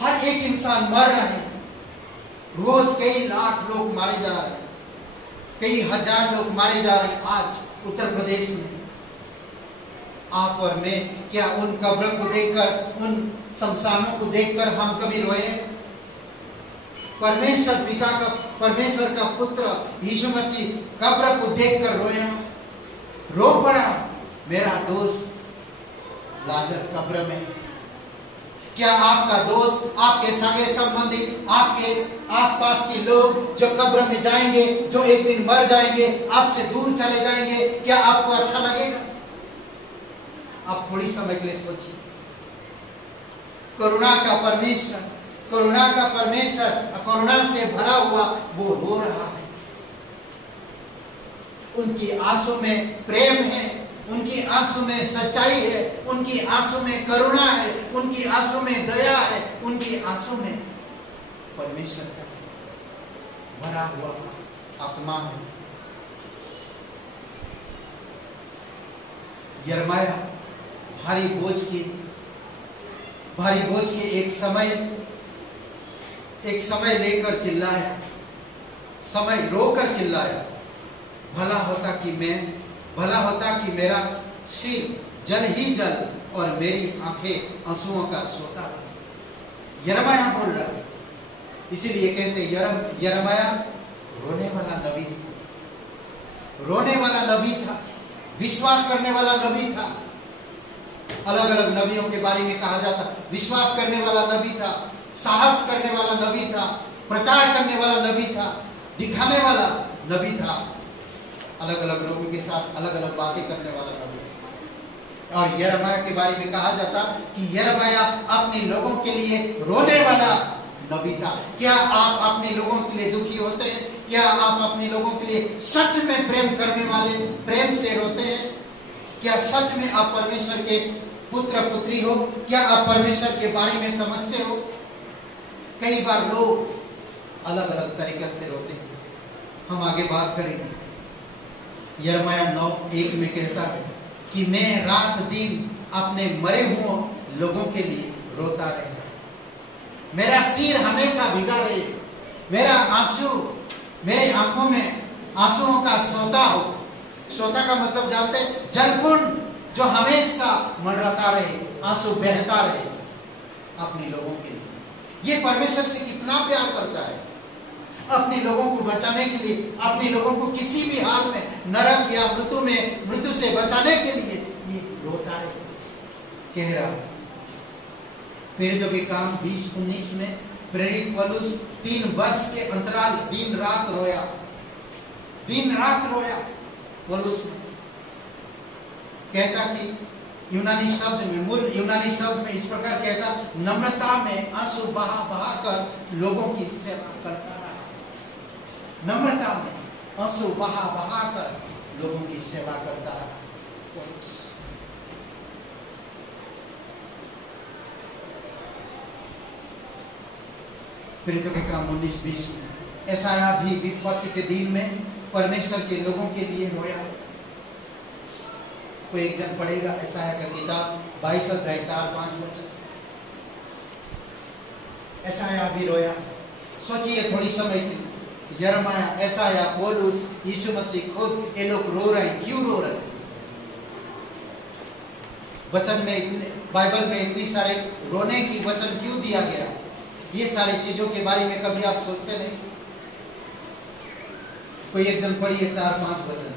हर एक इंसान मर रहे हैं। रोज कई लाख लोग मारे जा रहे हैं, कई हजार लोग मारे जा रहे हैं आज उत्तर प्रदेश में। आप और मैं क्या उन कब्र को देखकर, उन शमशानों को देखकर हम कभी रोए? परमेश्वर पिता का, परमेश्वर का पुत्र यीशु मसीह कब्र को देखकर रोया, रो पड़ा। मेरा दोस्त लाजर कब्र में। क्या आपका दोस्त, आपके सगे संबंधी, आपके आसपास के लोग जो कब्र में जाएंगे, जो एक दिन मर जाएंगे, आपसे दूर चले जाएंगे, क्या आपको अच्छा लगेगा? आप थोड़ी समय के लिए सोचिए। करुणा का परमेश्वर, करुणा का परमेश्वर, करुणा से भरा हुआ वो रो रहा है। उनकी आंसू में प्रेम है, उनकी आंसू में सच्चाई है, उनकी आंसू में करुणा है, उनकी आंसू में दया है, उनकी आंसू में परमेश्वर का भरा हुआ आत्मा है। यिर्मयाह भारी बोझ के एक समय लेकर चिल्लाया, समय रोकर चिल्लाया, भला होता कि मेरा सिर जल ही जल और मेरी आंखें आंसुओं का सोता बने। यिर्मयाह बोल रहा है, इसीलिए कहते यिर्मयाह रोने वाला नबी था, विश्वास करने वाला नबी था। अलग अलग नबियों के बारे में कहा जाता, विश्वास करने वाला नबी था, साहस करने वाला नबी था, प्रचार करने वाला नबी था, दिखाने वाला नबी था, अलग अलग लोगों के साथ अलग अलग बातें करने वाला नबी। और यिर्मयाह के बारे में कहा जाता कि यिर्मयाह अपने लोगों के लिए रोने वाला नबी था। क्या आप अपने लोगों के लिए दुखी होते हैं? क्या आप अपने लोगों के लिए सच में प्रेम करने वाले प्रेम से रोते हैं? क्या सच में आप परमेश्वर के पुत्र पुत्री हो? क्या आप परमेश्वर के बारे में समझते हो? कई बार लोग अलग अलग तरीके से रोते हैं। हम आगे बात करेंगे। यिर्मयाह 9:1 में कहता है कि मैं रात दिन अपने मरे हुए लोगों के लिए रोता रहता, मेरा सिर हमेशा भिगा रहे, मेरा आंसू, मेरे आंखों में आंसुओं का सोता हो। सोता का मतलब जानते हैं? जलकुंड जो हमेशा मंडराता रहे, आंसू बहता रहे अपने लोगों के लिए। ये परमेश्वर से कितना प्यार करता है, अपने लोगों को बचाने के लिए, अपने लोगों को किसी भी हाल में नरक या मृत्यु से बचाने के लिए ये रोता है, कह रहा है। प्रेरितों के काम 20:19 में प्रेरित पौलुस 3 वर्ष के अंतराल दिन रात रोया, दिन रात रोया। पौलुस कहता कि यूनानी शब्द में, मूल यूनानी शब्द में इस प्रकार कहता, नम्रता में आंसू बहा बहा कर लोगों की सेवा करता रहा। नम्रता में आंसू बहा बहा कर लोगों की सेवा करता रहा। प्रेरितों के काम 19:20 में यशायाह भी विपत्ति के दिन में परमेश्वर के लोगों के लिए रोया। कोई एक जन पढ़ेगा यशायाह का किताब 22:4-5 वचन। यशायाह भी रोया। सोचिए थोड़ी समय के लिए, यिर्मयाह, यशायाह, पौलुस, यीशु मसीह खुद, ये लोग रो रहे हैं। क्यों रो रहे हैं? वचन में इतने, बाइबल में इतनी सारे रोने की वचन क्यों दिया गया? ये सारी चीजों के बारे में कभी आप सोचते नहीं? कोई एक जन पढ़िए 4-5 वचन।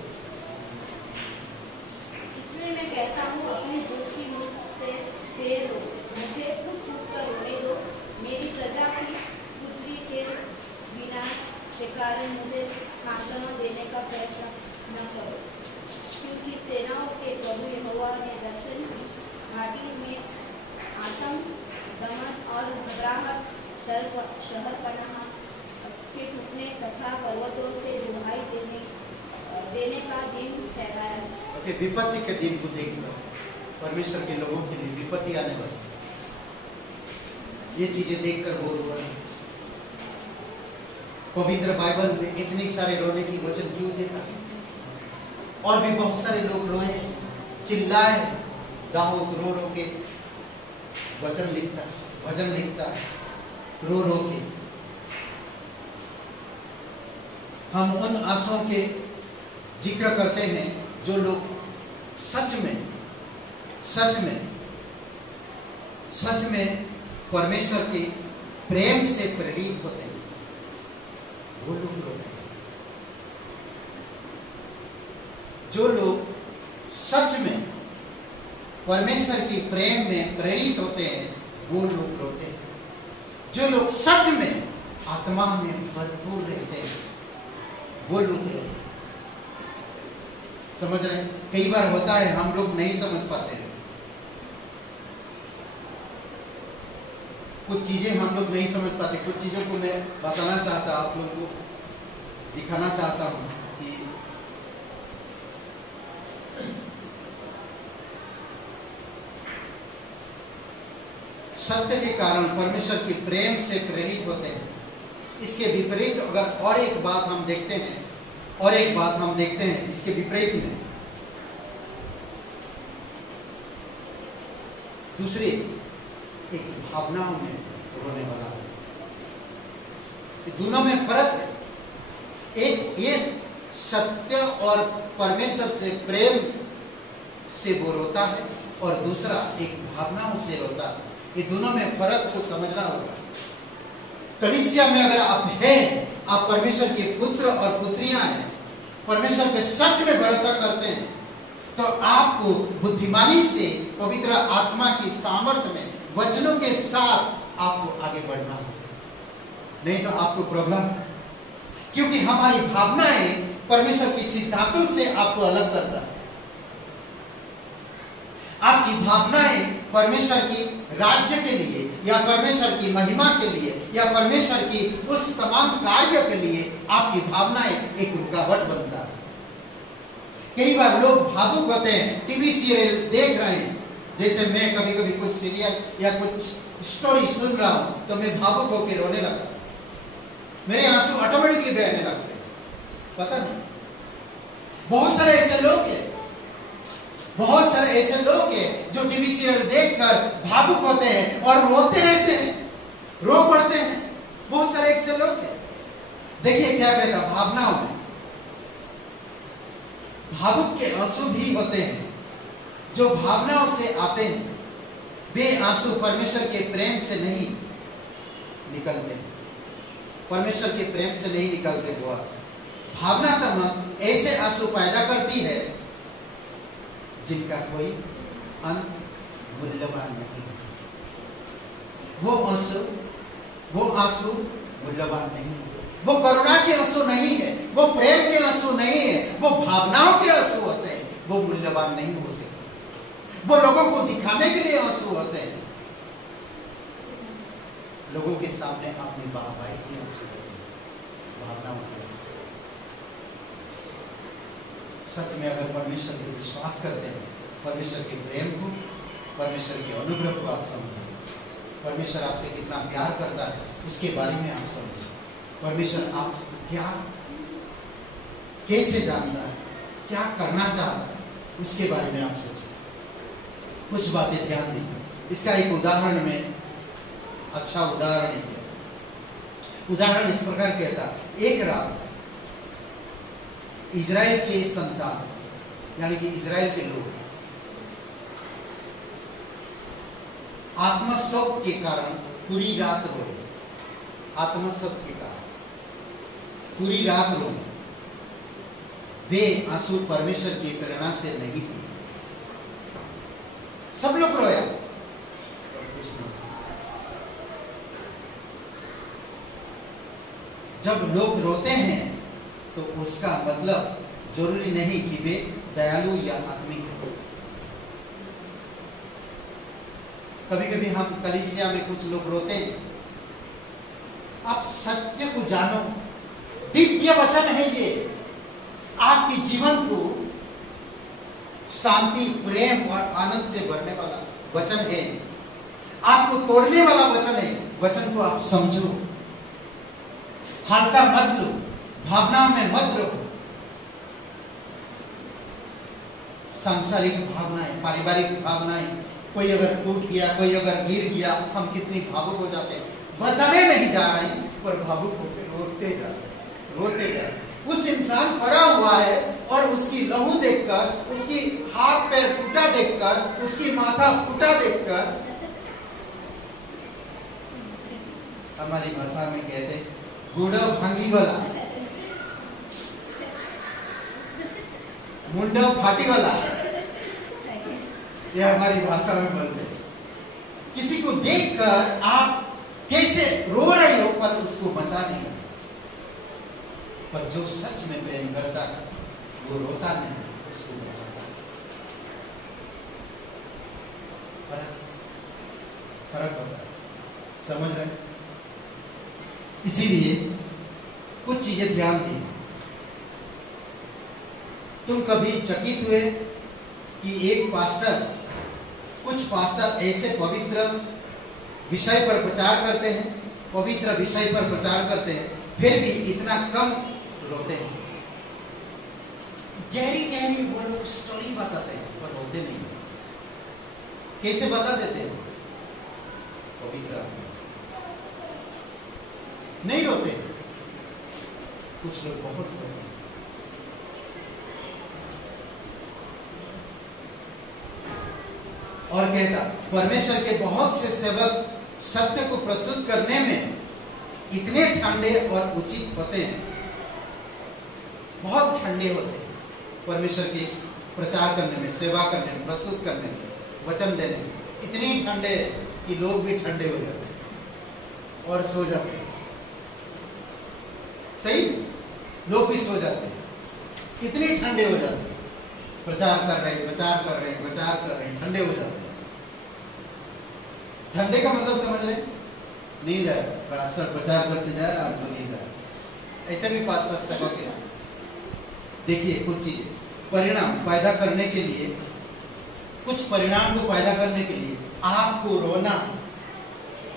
इसलिए मैं कहता हूँ, अपने दुख की मुझसे फेर लो, मुझे फूट फूट कर रोने दो। मेरी प्रजा की पुत्री के विनाश के कारण मुझे सांत्वना देने का प्रयत्न न करो, क्योंकि सेनाओं के प्रभु यहोवा ने दक्षिण की घाटी में आतंक, दमन और घबराहट, शहरपनाह के टूटने तथा पर्वतों से दुहाई देने का दिन ठहराया है। विपत्ति के दिन को देखकर परमेश्वर के लोगों के लिए विपत्ति आने वाली, ये चीजें देखकर वो रो रहे हैं। पवित्र बाइबल में इतनी सारे रोने की वचन क्यों देता है? और भी बहुत सारे लोग रोए, चिल्लाए। दाऊद रो रो के वचन लिखता है, भजन लिखता है, रो रो के। हम उन आंसुओं के जिक्र करते हैं जो लोग सच में परमेश्वर के प्रेम से प्रेरित होते हैं, वो लोग रोते हैं। जो लोग सच में परमेश्वर के प्रेम में प्रेरित होते हैं, वो लोग रोते हैं। जो लोग सच में आत्मा में भरपूर रहते हैं, वो लोग रोते हैं। समझ रहे हैं? कई बार होता है हम लोग नहीं समझ पाते हैं, कुछ चीजें हम लोग नहीं समझ पाते। कुछ चीजों को मैं बताना चाहता, आप लोगों को दिखाना चाहता हूं कि सत्य के कारण परमेश्वर के प्रेम से प्रेरित होते हैं। इसके विपरीत अगर और एक बात हम देखते हैं, इसके विपरीत में दूसरी एक भावनाओं में रोने वाला है। दोनों में फर्क है। एक ये सत्य और परमेश्वर से प्रेम से वो रोता है, और दूसरा एक भावनाओं से रोता है। ये दोनों में फर्क को समझना होगा। कलीसिया में अगर आप हैं, आप परमेश्वर के पुत्र और पुत्रियां हैं, परमेश्वर पे सच में भरोसा करते हैं, तो आपको बुद्धिमानी से पवित्र आत्मा की सामर्थ्य में वचनों के साथ आपको आगे बढ़ना होगा। नहीं तो आपको प्रॉब्लम, क्योंकि हमारी भावनाएं परमेश्वर की सिद्धांतों से आपको अलग करता है। आपकी भावनाएं परमेश्वर की राज्य के लिए या परमेश्वर की महिमा के लिए या परमेश्वर की उस तमाम कार्य के लिए आपकी भावनाएं एक रुकावट बनता है। कई बार लोग भावुक होते हैं, टीवी सीरियल देख रहे हैं, जैसे मैं कभी कभी कुछ सीरियल या कुछ स्टोरी सुन रहा हूं तो मैं भावुक होकर रोने लगता हूं, मेरे आंसू ऑटोमेटिकली बहने लगते हैं। पता नहीं, बहुत सारे ऐसे लोग हैं, बहुत सारे ऐसे लोग हैं जो टीवी सीरियल देखकर भावुक होते हैं और रोते रहते हैं, रो पड़ते हैं। बहुत सारे ऐसे लोग हैं। देखिए क्या कहता भावनाओं में, भावुक के आंसू भी होते हैं जो भावनाओं से आते हैं। वे आंसू परमेश्वर के प्रेम से नहीं निकलते, परमेश्वर के प्रेम से नहीं निकलते। वो भावना तक ऐसे आंसू पैदा करती है जिनका कोई अंत मूल्यवान नहीं। वो आंसू मूल्यवान नहीं, वो करुणा के आंसू नहीं है, वो प्रेम के आंसू नहीं है, वो भावनाओं के आंसू होते हैं। वो मूल्यवान नहीं हो सकते। वो लोगों को दिखाने के लिए आंसू होते हैं, लोगों के सामने अपनी वाहवाही के आंसू होते हैं, भावनाओं के आंसू। सच में अगर परमेश्वर पे विश्वास करते हैं, परमेश्वर के प्रेम को, परमेश्वर के अनुग्रह को आप समझें, परमेश्वर आपसे कितना प्यार करता है उसके बारे में आप समझें, परमेश्वर आप क्या कैसे जानता है, क्या करना चाहता है, उसके बारे में आप सोचें। कुछ बातें ध्यान दीजिए। इसका एक उदाहरण में, अच्छा उदाहरण है। उदाहरण इस प्रकार कहता, एक रात इजराइल के संतान यानी कि इजराइल के लोग आत्मशोक के कारण पूरी रात रोए। आत्मशोक के कारण पूरी रात रोए। वे आंसू परमेश्वर की प्रेरणा से नहीं थे। सब लोग रोया, जब लोग रोते हैं तो उसका मतलब जरूरी नहीं कि वे दयालु या आत्मिक हो। कभी कभी हम कलीसिया में कुछ लोग रोते हैं। आप सत्य को जानो, दिव्य वचन है ये, आपके जीवन को शांति, प्रेम और आनंद से भरने वाला वचन है, आपको तोड़ने वाला वचन है। वचन को आप समझो, हल्का मत लो, भावनाओं में मत रहो। सांसारिक भावनाएं, पारिवारिक भावनाएं, कोई अगर टूट गया, कोई अगर गिर गया, हम कितनी भावुक हो जाते हैं। बचाने नहीं जा रहे हैं पर भावुक होकर रोते जा रहे हैं। उस इंसान पड़ा हुआ है और उसकी लहू देखकर, उसकी हाथ पैर फूटा देखकर, उसकी माथा फूटा देखकर, हमारी भाषा में कहते गुड़ो भांगी गला, मुंडो फाटी गला, ये हमारी भाषा में बोलते हैं। किसी को देखकर आप कैसे रो रहे हो पर उसको बचा नहीं, पर जो सच में प्रेम करता है वो रोता नहीं, उसको बचाता है। फर्क होता है, समझ रहे? इसीलिए कुछ चीजें ध्यान दी। तुम कभी चकित हुए कि एक पास्टर, कुछ पास्टर ऐसे पवित्र विषय पर प्रचार करते हैं, पवित्र विषय पर प्रचार करते हैं, फिर भी इतना कम रोते हैं। गहरी गहरी वो लोग स्टोरी बताते हैं पर रोते नहीं। कैसे बता देते हैं? पवित्र नहीं रोते। कुछ लोग बहुत रोते हैं। और कहता, परमेश्वर के बहुत से सेवक सत्य को प्रस्तुत करने में इतने ठंडे और उचित होते हैं, बहुत ठंडे होते हैं परमेश्वर के प्रचार करने में, सेवा करने में, प्रस्तुत करने में, वचन देने में। इतने ठंडे कि लोग भी ठंडे हो जाते हैं और सो जाते हैं। सही? लोग भी सो जाते हैं, इतने ठंडे हो जाते हैं, प्रचार कर रहे हैं, ठंडे हो जाते हैं। ठंडे का मतलब समझ रहे हैं? नींद है, पास्टर प्रचार करते जा रहे आपको नींद है। ऐसे भी पास्टर सभा के देखिए कुछ चीजें परिणाम पैदा करने के लिए, कुछ परिणाम को पैदा करने के लिए आपको रोना,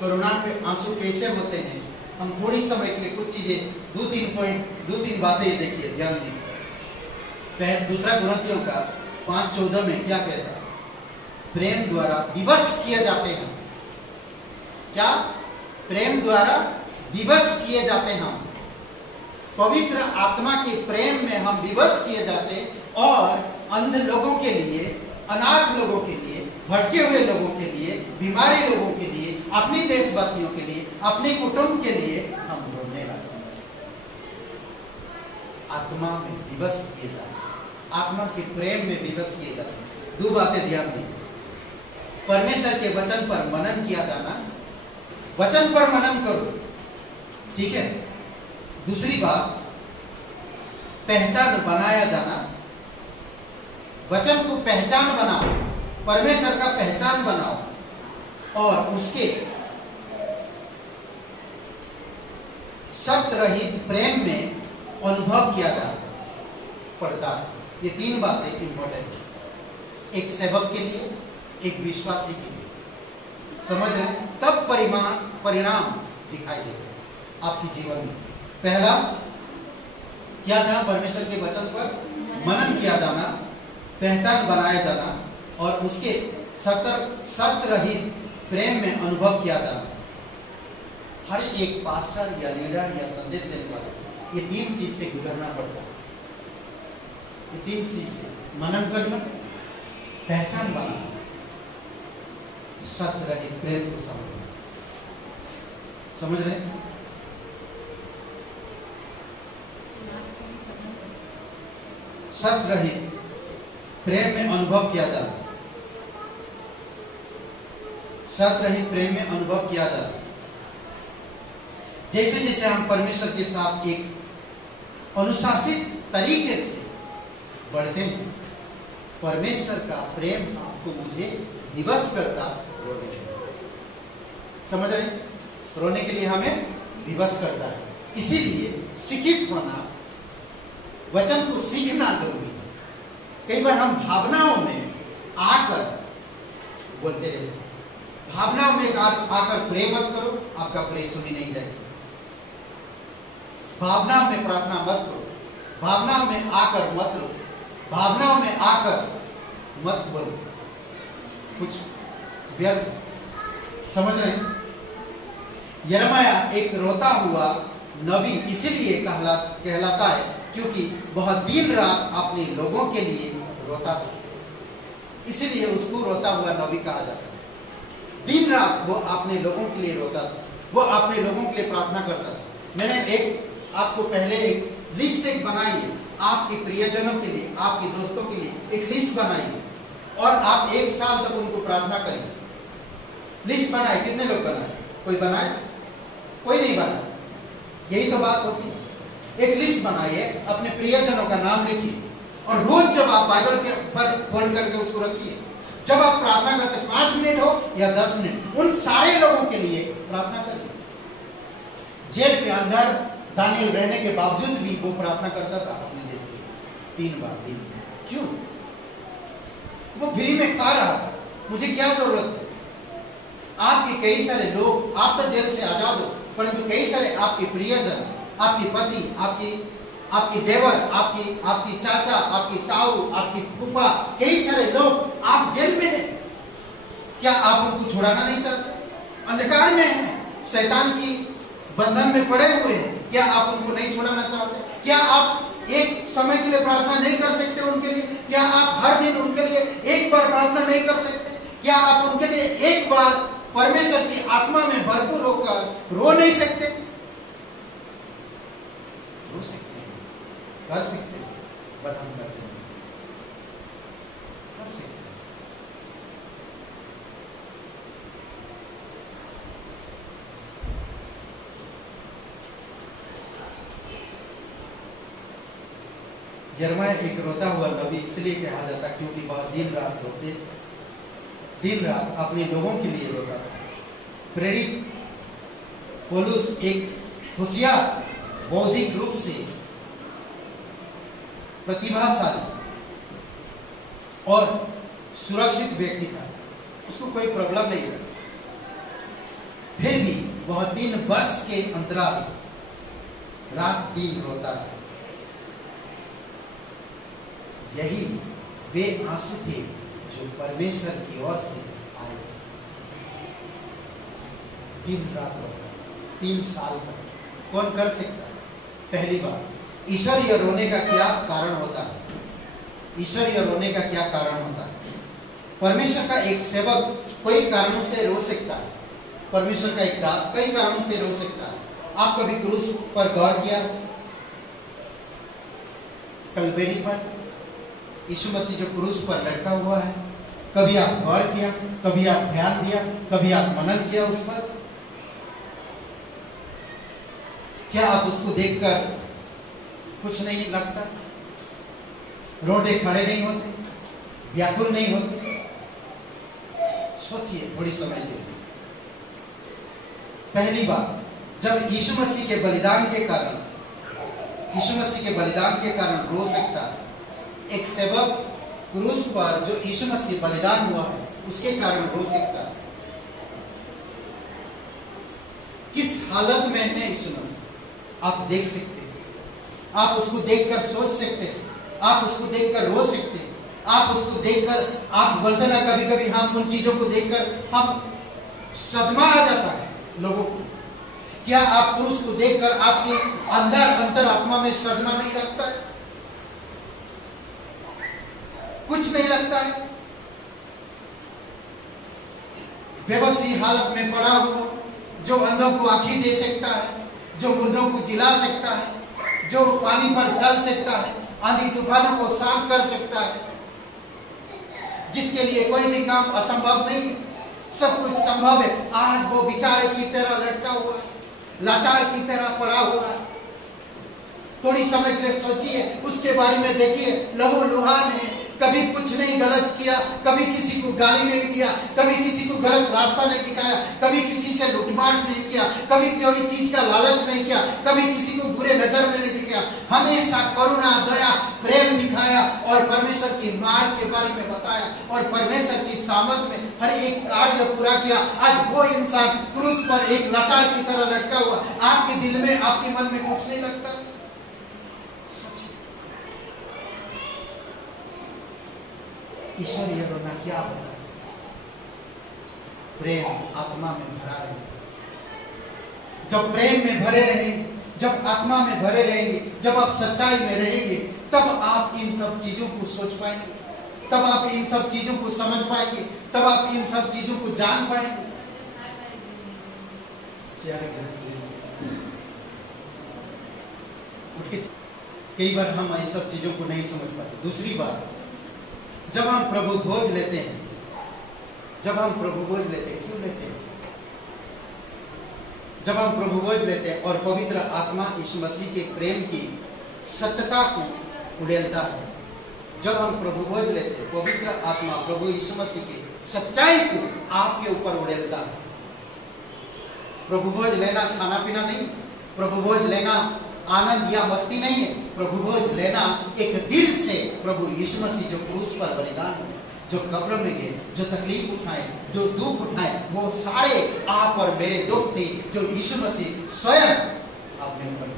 कोरोना के आंसू कैसे होते हैं, हम थोड़ी समय के लिए कुछ चीजें 2-3 बातें देखिए, ध्यान दीजिए। दूसरा कुरिन्थियों का 5:14 में क्या कहता है? प्रेम द्वारा विवश किए जाते हैं। क्या? प्रेम द्वारा विवश किए जाते हैं। पवित्र आत्मा के प्रेम में हम विवश किए जाते और अंध लोगों के लिए, अनाथ लोगों के लिए, भटके हुए लोगों के लिए, बीमारी लोगों के लिए, अपने देशवासियों के लिए, अपने कुटुंब के लिए हम रोने लगते हैं। आत्मा में विवश किए जाते, आत्मा के प्रेम में विवश किए जाते। 2 बातें ध्यान दी। परमेश्वर के वचन पर मनन किया जाना, वचन पर मनन करो, ठीक है। दूसरी बात, पहचान बनाया जाना, वचन को पहचान बनाओ, परमेश्वर का पहचान बनाओ और उसके शर्त रहित प्रेम में अनुभव किया जा पड़ता है। ये 3 बातें इंपॉर्टेंट है, एक सेवक के लिए, एक विश्वासी के लिए, समझ रहे? तब परिणाम दिखाई देगा आपके जीवन में। पहला क्या था? परमेश्वर के वचन पर मनन किया जाना, पहचान बनाया जाना और उसके शर्त रहित प्रेम में अनुभव किया जाना। हर एक पास्टर या लीडर या संदेश देने वाले ये 3 चीज से गुजरना पड़ता है। ये 3 चीज से मनन करना, पहचान बनाना, शर्त रहित प्रेम को समझना। समझ रहे? शर्त रहित प्रेम में अनुभव किया जाता, शर्त रहित प्रेम में अनुभव किया जाता। जैसे जैसे हम परमेश्वर के साथ एक अनुशासित तरीके से बढ़ते हैं, परमेश्वर का प्रेम आपको मुझे विवश करता रोने के लिए। समझ रहे? रोने के लिए हमें विवश करता है। इसीलिए शिक्षित होना, वचन को सीखना जरूरी है। कई बार हम भावनाओं में आकर बोलते रहते हैं, भावनाओं में आकर प्रे मत करो, आपका प्रे सुनी नहीं जाएगी। भावनाओं में प्रार्थना मत करो, भावनाओं में आकर मत रो, भावनाओं में आकर मत बोलो कुछ व्यर्थ। समझ रहे हैं? यिर्मयाह एक रोता हुआ नबी इसलिए कहलाता है क्योंकि वह दिन रात अपने लोगों के लिए रोता था, इसीलिए उसको रोता हुआ नबी कहा जाता है। दिन रात वो अपने लोगों के लिए रोता था, वो अपने लोगों के लिए प्रार्थना करता था। मैंने आपको पहले एक लिस्ट बनाई है, आपके प्रियजनों के लिए, आपके दोस्तों के लिए एक लिस्ट बनाई और आप 1 साल तक उनको प्रार्थना करेंगे। लिस्ट बनाए, कितने लोग बनाए? कोई बनाए? कोई नहीं बनाए। यही तो बात होती है। एक लिस्ट बनाइए, अपने प्रियजनों का नाम लिखिए और रोज जब आप बाइबल के पर खोल करके उसको रखिए, जब आप प्रार्थना करते 5 मिनट हो या 10 मिनट, उन सारे लोगों के लिए प्रार्थना करिए। जेल के अंदर दानियल रहने के बावजूद भी वो प्रार्थना करता था अपने देश के 3 बार दिन। क्यों? वो फ्री में खा रहा था, मुझे क्या जरूरत है? आपके कई सारे लोग, आप तो जेल से आजाद हो, परंतु कई सारे आपके प्रियजन, आपके पति, आपकी देवर, आपकी चाचा, आपकी ताऊ, आपकी फूफा, कई सारे लोग आप जेल में हैं। क्या आप उनको छुड़ाना नहीं चाहते? अंधकार में हैं, शैतान की बंधन में पड़े हुए हैं, क्या आप उनको नहीं छुड़ाना चाहते? क्या आप एक समय के लिए प्रार्थना नहीं कर सकते उनके लिए? क्या आप हर दिन उनके लिए 1 बार प्रार्थना नहीं कर सकते? क्या आप उनके लिए 1 बार परमेश्वर की आत्मा में भरपूर होकर रो नहीं सकते? रो सकते हैं, कर सकते हैं, बट हम करते हैं, कर सकते हैं। यिर्मयाह एक रोता हुआ नबी इसलिए कहा जाता क्योंकि वह दिन रात रोते, दिन रात अपने लोगों के लिए रोता था। प्रेरित पौलुस एक होशियार, बौद्धिक रूप से प्रतिभाशाली और सुरक्षित व्यक्ति था, उसको कोई प्रॉब्लम नहीं था। फिर भी वह 3 वर्ष के अंतराल रात दिन रोता था। यही वे आंसू थे जो परमेश्वर की ओर से आए। 3 रात रोता, 3 साल तक। कौन कर सकता है? पहली बात, ईश्वरीय रोने का क्या कारण होता है? ईश्वरीय रोने का क्या कारण होता है? परमेश्वर का एक सेवक कई कारणों से रो सकता है। परमेश्वर का एक दास कई कारणों से रो सकता है। आप कभी क्रूस पर गौर किया? कलवरी पर यीशु मसीह जो क्रूस पर लटका हुआ है, कभी आप गौर किया? कभी आप ध्यान दिया? कभी आप मनन किया उस पर? क्या आप उसको देखकर कुछ नहीं लगता? रोटे खड़े नहीं होते? व्याकुल नहीं होते? सोचिए थोड़ी समय के लिए। पहली बात, जब यीशु मसीह के बलिदान के कारण रो सकता है। एक सेवक क्रूस पर जो यीशु मसीह बलिदान हुआ है उसके कारण रो सकता है। किस हालत में है यीशु मसीह, आप देख सकते हैं। आप उसको देखकर सोच सकते हैं, आप उसको देखकर रो सकते हैं, आप उसको देखकर आप बोलते ना, कभी कभी हम उन चीजों को देखकर हम सदमा आ जाता है लोगों को। क्या आप क्रूस को देखकर आपके अंतर आत्मा में सदमा नहीं लगता है? कुछ नहीं लगता है? बेबसी हालत में पड़ा हुआ, जो अंधों को आंखें दे सकता है, जो मुर्दों को जिला सकता है, जो पानी पर चल सकता है, आंधी तूफानों को शांत कर सकता है, जिसके लिए कोई भी काम असंभव नहीं, सब कुछ संभव है। आज वो बेचारे की तरह लटका हुआ है, लाचार की तरह पड़ा हुआ है। थोड़ी समय के लिए सोचिए, उसके बारे में देखिए। लहू लुहान है, कभी कुछ नहीं गलत किया, कभी किसी को गाली नहीं दिया, कभी किसी को गलत रास्ता नहीं दिखाया, कभी किसी से लूटमार नहीं किया, कभी कोई चीज का लालच नहीं किया, कभी किसी को बुरे नजर में नहीं दिखाया, हमेशा करुणा, दया, प्रेम दिखाया और परमेश्वर की मार्ग के बारे में बताया और परमेश्वर की सामर्थ में हर एक कार्य पूरा किया। आज वो इंसान क्रूस पर एक लाचार की तरह लटका हुआ, आपके दिल में, आपके मन में कुछ नहीं लगता? ईश्वरीय रोना क्या होता है? प्रेम आत्मा में भरा रहेगा। जब प्रेम में भरे रहेंगे, जब आत्मा में भरे रहेंगे, जब आप सच्चाई में रहेंगे, तब आप इन सब चीजों को सोच पाएंगे, तब आप इन सब चीजों को समझ पाएंगे, तब आप इन सब चीजों को जान पाएंगे। कई बार हम इन सब चीजों को नहीं समझ पाते। दूसरी बात, जब हम प्रभु भोज लेते हैं, क्यों लेते हैं? जब हम प्रभु भोज लेते हैं और पवित्र आत्मा यीशु मसीह के प्रेम की सत्यता को उड़ेलता है। जब हम प्रभु भोज लेते हैं, पवित्र आत्मा प्रभु यीशु मसीह की सच्चाई को आपके ऊपर उड़ेलता है। प्रभु भोज लेना खाना पीना नहीं, प्रभु भोज लेना आनंद या मस्ती नहीं है। प्रभु भोज लेना एक दिल से प्रभु यीशु मसीह जो क्रूस पर बलिदान है, जो कब्र में गए, जो तकलीफ उठाए, जो दुख उठाए, वो सारे आप और मेरे दुख थे जो यीशु मसीह स्वयं अपने ऊपर।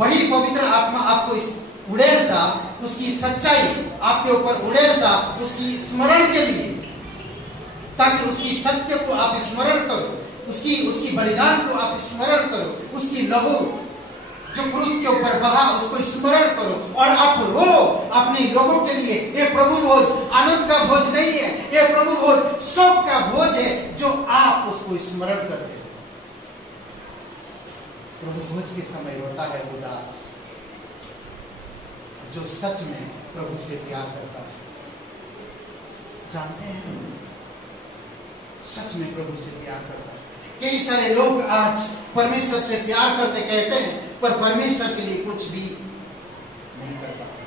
वही पवित्र आत्मा आपको इस उड़ेलता, उसकी सच्चाई आपके ऊपर उड़ेलता, उसकी स्मरण के लिए, ताकि उसकी सत्य को आप स्मरण करो, उसकी बलिदान को आप स्मरण करो, उसकी लहू जो क्रूस के ऊपर बहा उसको स्मरण करो और आप रो अपने लोगों के लिए। ये प्रभु भोज आनंद का भोज नहीं है, ये प्रभु भोज शोक का भोज है जो आप उसको स्मरण करते हो। प्रभु भोज के समय रोता है वो दास जो सच में प्रभु से प्यार करता है। जानते हैं, सच में प्रभु से प्यार करता है। कई सारे लोग आज परमेश्वर से प्यार करते कहते हैं, पर परमेश्वर के लिए कुछ भी नहीं कर पाते।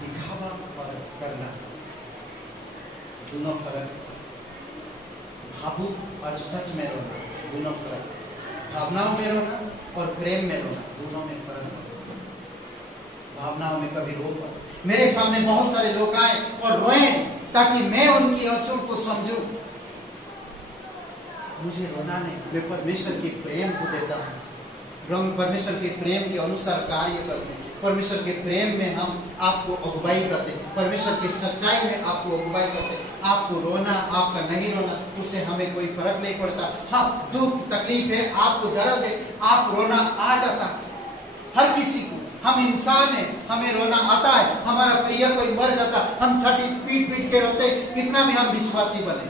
दिखावा और करना दोनों फर्क। भावुक और सच में रोना दोनों फर्क। भावनाओं में रोना और प्रेम में रोना दोनों में फर्क। भावनाओं में कभी रो पर मेरे सामने बहुत सारे लोग आए और रोए ताकि मैं उनकी आंसुओं को समझूं। मुझे रोना नहीं, मैं परमेश्वर के प्रेम को देता हूँ। हम परमेश्वर के प्रेम के अनुसार कार्य करते हैं। परमेश्वर के प्रेम में हम आपको अगुवाई करते हैं। परमेश्वर की सच्चाई में आपको अगुवाई करते हैं। आपको रोना, आपका नहीं रोना, उससे हमें कोई फर्क नहीं पड़ता। हाँ, दुख तकलीफ है, आपको दर्द है, आप रोना आ जाता है हर किसी को। हम इंसान हैं, हमें रोना आता है। हमारा प्रिय कोई मर जाता, हम छाती पीट पीट के रोते, कितना भी हम विश्वासी बने।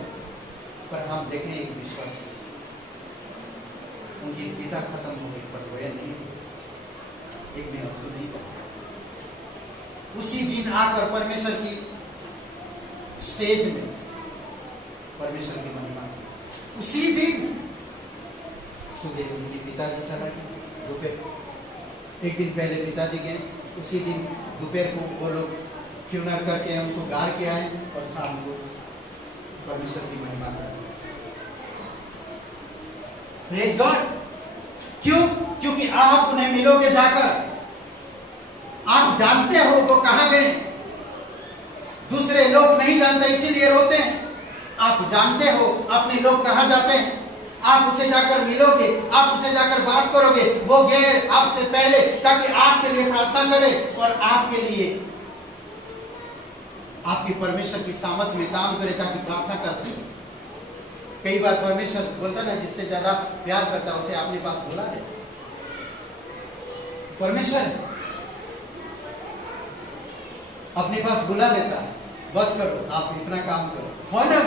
पर हम देखें एक विश्वासी, उनकी पिता खत्म हो गई पर रोया नहीं, एक में आंसू नहीं। उसी दिन आकर परमेश्वर की स्टेज में परमेश्वर की महिमा, उसी दिन सुबह उनके पिताजी चला गए। दोपहर एक दिन पहले पिताजी गए, उसी दिन दोपहर को वो लोग फ्यूनर करके उनको गाड़ के आए और शाम को परमेश्वर की महिमा कर। Praise God. क्यों? क्योंकि आप उन्हें मिलोगे जाकर। आप जानते हो वो कहां गए, दूसरे लोग नहीं जानते इसीलिए रोते हैं। आप जानते हो अपने लोग कहां जाते हैं, आप उसे जाकर मिलोगे, आप उसे जाकर बात करोगे। वो गए आपसे पहले ताकि आपके लिए प्रार्थना करे और आपके लिए आपकी परमेश्वर की सामर्थ में काम करे ताकि प्रार्थना कर सके। कई बार परमेश्वर बोलता ना, जिससे ज्यादा प्यार करता है उसे अपने पास बुला ले। परमेश्वर अपने पास बुला लेता है, बस करो, आप इतना काम करो। हो ना,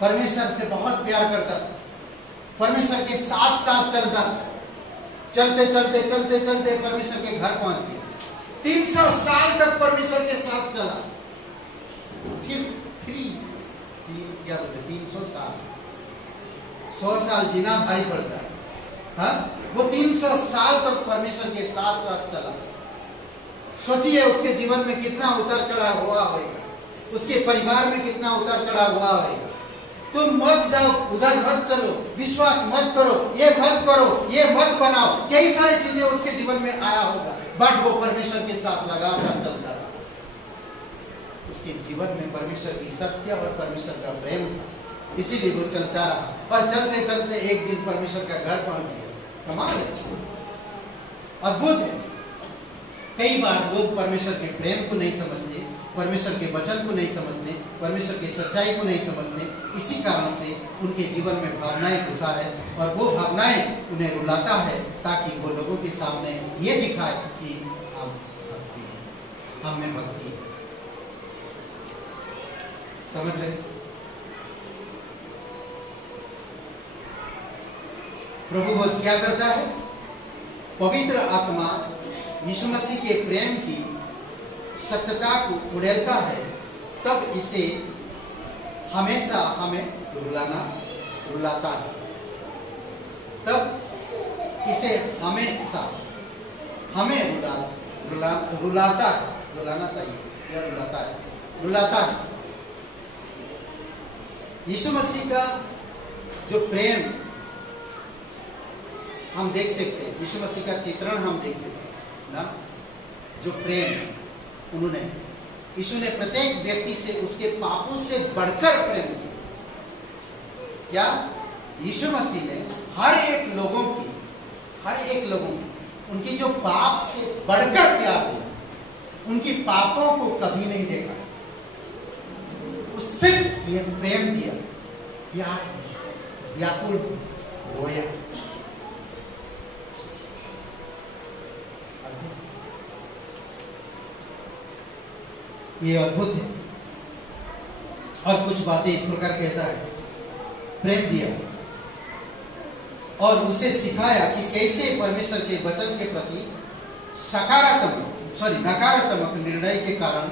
परमेश्वर से बहुत प्यार करता था, परमेश्वर के साथ साथ चलता था। चलते चलते चलते चलते परमेश्वर के घर पहुंच गया। 300 साल तक परमेश्वर के साथ चला। फिर 300 साल, 100 साल जीना भारी पड़ता है। हाँ, वो 300 साल तक परमेश्वर के साथ साथ चला। सोचिए उसके जीवन में कितना उतार चढ़ाव हुआ होगा, उसके परिवार में कितना उतार चढ़ाव हुआ होगा। तुम मत जाओ, उधर मत चलो, विश्वास मत करो, ये मत करो, ये मत बनाओ, कई सारी चीजें उसके जीवन में आया होगा, बट वो परमेश्वर के साथ लगातार चलता रहा। उसके जीवन में परमेश्वर की सत्य और परमेश्वर का प्रेम था, इसीलिए वो चलता रहा। और चलते चलते एक दिन परमेश्वर का घर पहुंच गया। कमाल है, अद्भुत है। कई बार लोग परमेश्वर के प्रेम को नहीं समझते, परमेश्वर के वचन को नहीं समझते, परमेश्वर की सच्चाई को नहीं समझते। इसी कारण से उनके जीवन में भावनाएं घुसा है और वो भावनाएं उन्हें रुलाता है ताकि वो लोगों के सामने ये दिखाए कि हम भक्ति है, हम में भक्ति है। समझ रहे? प्रभु वो क्या करता है? पवित्र आत्मा यीशु मसीह के प्रेम की सत्यता को उड़ेलता है, तब इसे हमेशा हमें रुलाता है। तब इसे हमेशा हमें रुलाता है, रुलाना चाहिए या रुलाता है। यीशु मसीह का जो प्रेम हम देख सकते हैं, यीशु मसीह का चित्रण हम देख सकते हैं ना, जो प्रेम उन्होंने, यीशु ने प्रत्येक व्यक्ति से उसके पापों से बढ़कर प्रेम किया। क्या? यीशु मसीह ने हर एक लोगों की उनकी जो पाप से बढ़कर प्यार किया, उनकी पापों को कभी नहीं देखा, उससे यह प्रेम दिया, प्यार, व्याकुल रोया। ये अद्भुत है। और कुछ बातें इस प्रकार कहता है, प्रेम दिया और उसे सिखाया कि कैसे परमेश्वर के वचन के प्रति नकारात्मक निर्णय के कारण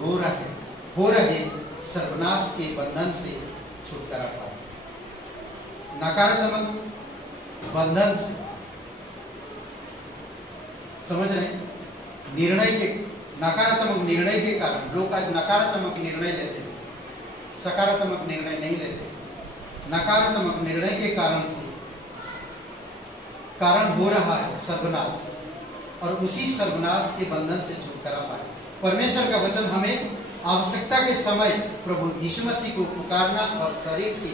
हो रहे सर्वनाश के बंधन से छुटकारा पाए। नकारात्मक बंधन से समझ रहे हैं? निर्णय के नकारात्मक निर्णय के कारण लोग आज नकारात्मक निर्णय लेते हैं, सकारात्मक निर्णय नहीं लेते। नकारात्मक निर्णय के कारण हो रहा है सर्वनाश, और उसी सर्वनाश के बंधन से छुटकारा पाए। परमेश्वर का वचन हमें आवश्यकता के समय प्रभु यीशु मसीह को पुकारना और शरीर की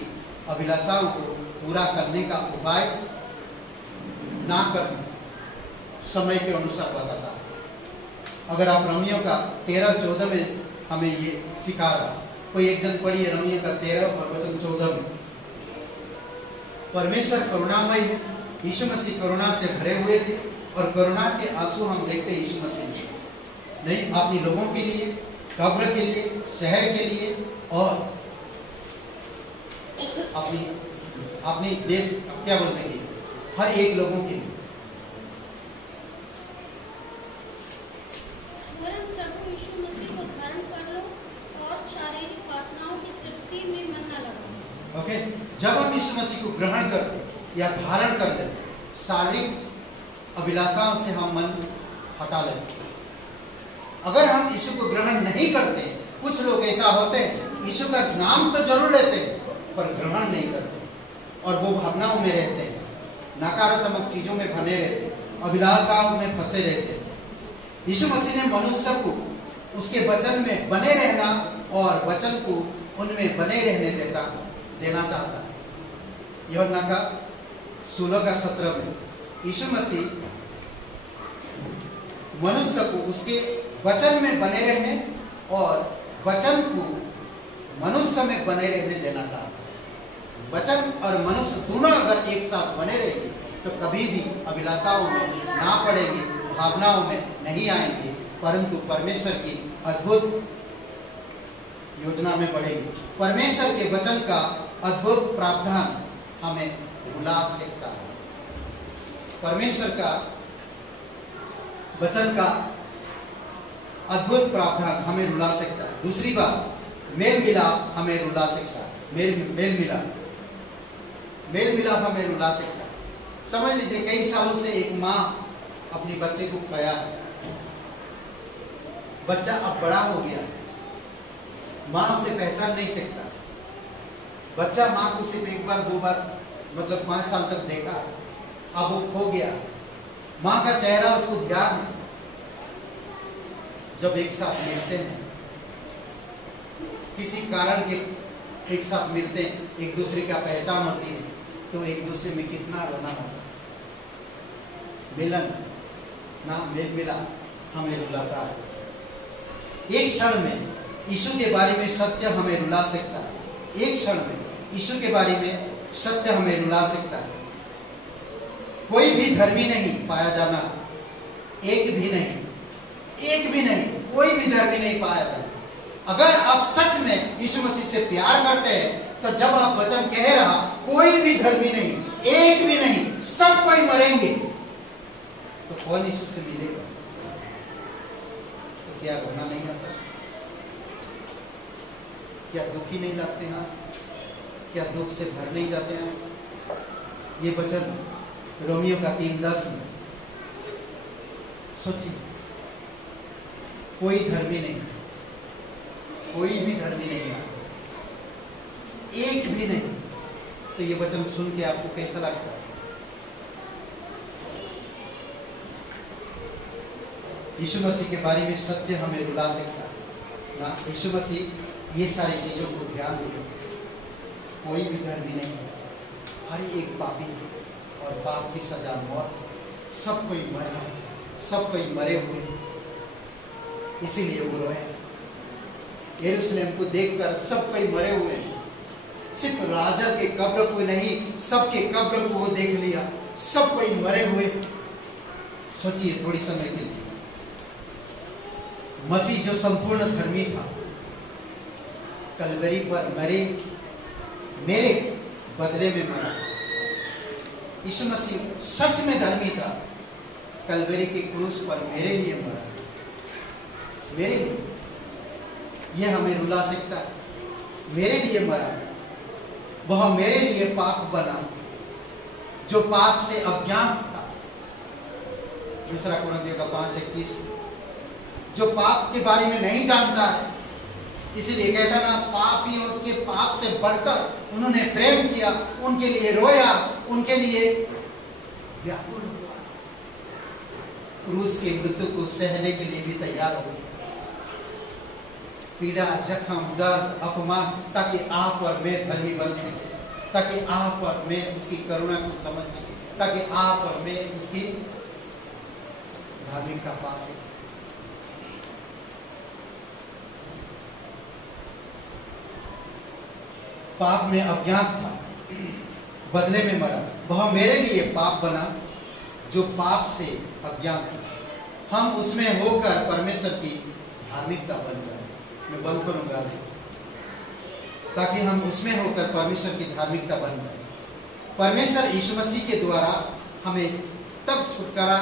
अभिलाषाओं को पूरा करने का उपाय ना करना समय के अनुसार बताता है। अगर आप रोमियो का 13-14 में हमें ये सिखा रहा, कोई एक जन पढ़िए रोमियो का 13 और वचन 14 में। परमेश्वर करुणामय है, यीशु मसीह करुणा से भरे हुए थे और करुणा के आंसू हम देखते हैं यीशु मसीह ने नहीं अपने लोगों के लिए, कब्र के लिए, शहर के लिए और अपनी देश क्या बोलते हैं हर एक लोगों के लिए। प्रभु यीशु मसीह को धारण कर लो और शारीरिक वासनाओं की तृप्ति में मन न लगाओ। ओके, जब हम यीशु मसीह को ग्रहण करते या धारण कर लेते, शारीरिक अभिलाषाओं से हम मन हटा लेते। अगर हम यीशु को ग्रहण नहीं करते, कुछ लोग ऐसा होते हैं यीशु का नाम तो जरूर लेते हैं पर ग्रहण नहीं करते और वो भावनाओं में रहते हैं, नकारात्मक चीजों में बने रहते हैं, अभिलाषाओं में फंसे रहते हैं। यीशु मसीह ने मनुष्य को उसके वचन में बने रहना और वचन को उनमें बने रहने देना चाहता है। यूहन्ना का 16:17 में यीशु मसीह मनुष्य को उसके वचन में बने रहने और वचन को मनुष्य में बने रहने देना चाहता है। वचन और मनुष्य दोनों अगर एक साथ बने रहेंगे तो कभी भी अभिलाषाओं में ना पड़ेंगे, भावनाओं में नहीं आएंगे, परंतु परमेश्वर की अद्भुत योजना में बढ़ेंगे। परमेश्वर के वचन का अद्भुत प्रावधान हमें रुला सकता है। परमेश्वर का वचन का अद्भुत प्रावधान हमें रुला सकता है। दूसरी बात, मेल मिलाप हमें रुला सकता है। मेल मिलाप हमें रुला सकता है। समझ लीजिए कई सालों से एक माँ अपने बच्चे को पाया, बच्चा अब बड़ा हो गया, माँ उसे पहचान नहीं सकता। बच्चा माँ को सिर्फ एक बार 2 बार मतलब 5 साल तक देखा, अब वो खो गया। माँ का चेहरा उसको ध्यान है। जब एक साथ मिलते हैं, किसी कारण के एक साथ मिलते हैं, एक दूसरे का पहचान होती है, तो एक दूसरे में कितना रोना होता है। मिलन ना मेल मिला हमें रुलाता है। एक क्षण में यीशु के बारे में सत्य हमें रुला सकता है। एक क्षण में यीशु के बारे में सत्य हमें रुला सकता है। कोई भी धर्मी नहीं पाया जाना, एक भी नहीं, कोई भी धर्मी नहीं पाया जाना। अगर आप सच में यीशु मसीह से प्यार करते हैं तो जब आप वचन कह रहा कोई भी धर्मी नहीं, एक भी नहीं, सब कोई मरेंगे, तो कौन यीशु से मिलेगा? तो क्या रोना नहीं आता? क्या दुखी नहीं लगते हैं? क्या दुख से भर नहीं जाते हैं? ये वचन रोमियो का 3:10 में सोचिए, कोई धर्मी नहीं, कोई भी धर्मी नहीं है, एक भी नहीं। तो ये वचन सुन के आपको कैसा लगता है? यीशु मसीह के बारे में सत्य हमें रुला सकता है ना। यीशु मसीह ये सारी चीजों को ध्यान दिया, कोई भी धर्मी नहीं, हर एक पापी और पाप की सजा मौत, सब कोई मरा, सब कोई मरे हुए, इसीलिए वो रोए। यरूशलेम को देखकर सब कोई मरे हुए हैं। सिर्फ राजा के कब्र को नहीं, सबके कब्र को वो देख लिया, सब कोई मरे हुए। सोचिए थोड़ी समय के लिए, मसीह जो संपूर्ण धर्मी था, कलवरी पर मेरे बदले में मरा। यीशु मसीह सच में धर्मी था, कलवरी के क्रूस पर मेरे लिए मरा, मेरे लिए। यह हमें रुला सकता है। मेरे लिए मरा, वह मेरे लिए पाप बना, जो पाप से अज्ञान था। दूसरा कुरिन्थियों का 5:21, जो पाप के बारे में नहीं जानता है, इसीलिए कहता ना, पापी उसके पाप से बढ़कर उन्होंने प्रेम किया, उनके लिए रोया, उनके लिए व्याकुल हुआ, क्रूस की मृत्यु को सहने के लिए भी तैयार हो गए। पीड़ा, जख्म, दर्द, अपमान, ताकि आप और मैं धर्मी बन सके, ताकि आप और मैं उसकी करुणा को समझ सके, ताकि आप और मैं उसकी धार्मिकता पा सके। पाप में अज्ञात था, बदले में मरा, वह मेरे लिए पाप बना जो पाप से अज्ञात था, हम उसमें होकर परमेश्वर की धार्मिकता बन जाए। मैं बंद करूंगा अभी, ताकि हम उसमें होकर परमेश्वर की धार्मिकता बन जाए। परमेश्वर यीशु मसीह के द्वारा हमें तब छुटकारा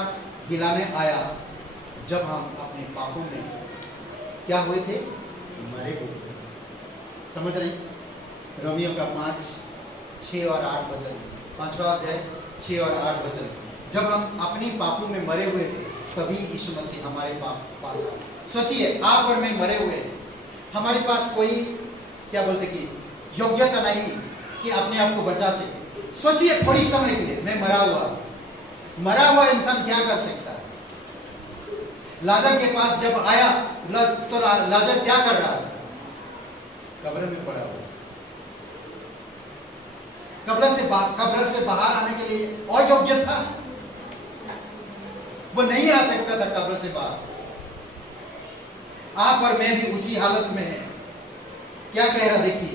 दिलाने आया जब हम अपने पापों में क्या हुए थे? मरे हुए थे। समझ रही? रोमियो का 5, 6 और 8 वचन, 5वां अध्याय 6 और 8 वचन। जब हम अपनी पापों में मरे हुए थे, तभी यीशु मसीह हमारे पास आए। सोचिए, आप और मैं मरे हुए हैं, हमारे पास कोई क्या बोलते कि योग्यता नहीं कि अपने आप को बचा सके। सोचिए थोड़ी समय के लिए, मैं मरा हुआ इंसान क्या कर सकता है? लाजर के पास जब आया तो लाजर क्या कर रहा था? कब्र में पड़ा हुआ। कब्र से बाहर आने के लिए अयोग्य था, वो नहीं आ सकता था कब्र से बाहर। आप और मैं भी उसी हालत में है। क्या कह रहा देखिए,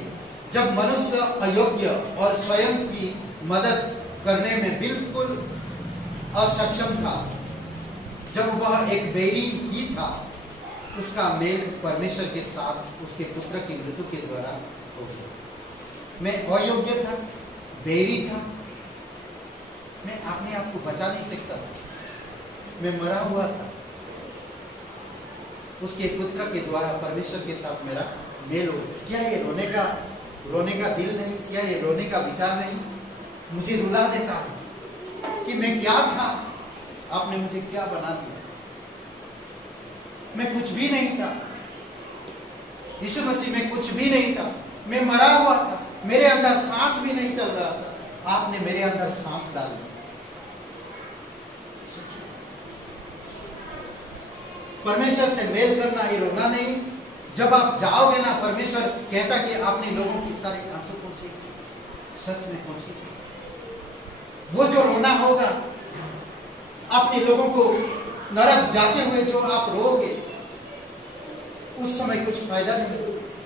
जब मनुष्य अयोग्य और स्वयं की मदद करने में बिल्कुल असक्षम था, जब वह एक बैरी ही था, उसका मेल परमेश्वर के साथ उसके पुत्र की मृत्यु के द्वारा हो गया। मैं अयोग्य था, बैरी था, मैं अपने आप को बचा नहीं सकता, मैं मरा हुआ था। उसके पुत्र के द्वारा परमेश्वर के साथ मेरा मेल हो। क्या ये रोने का दिल नहीं? क्या ये रोने का विचार नहीं? मुझे रुला देता है कि मैं क्या था, आपने मुझे क्या बना दिया। मैं कुछ भी नहीं था, यीशु मसीह में कुछ भी नहीं था, मैं मरा हुआ था, मेरे अंदर सांस भी नहीं चल रहा था, आपने मेरे अंदर सांस डाली। परमेश्वर से मेल करना ये रोना नहीं। जब आप जाओगे ना, परमेश्वर कहता कि आपने लोगों की सारे आंसू पोंछे, सच में पोंछे। वो जो रोना होगा, अपने लोगों को नरक जाते हुए जो आप रोगे, उस समय कुछ फायदा नहीं।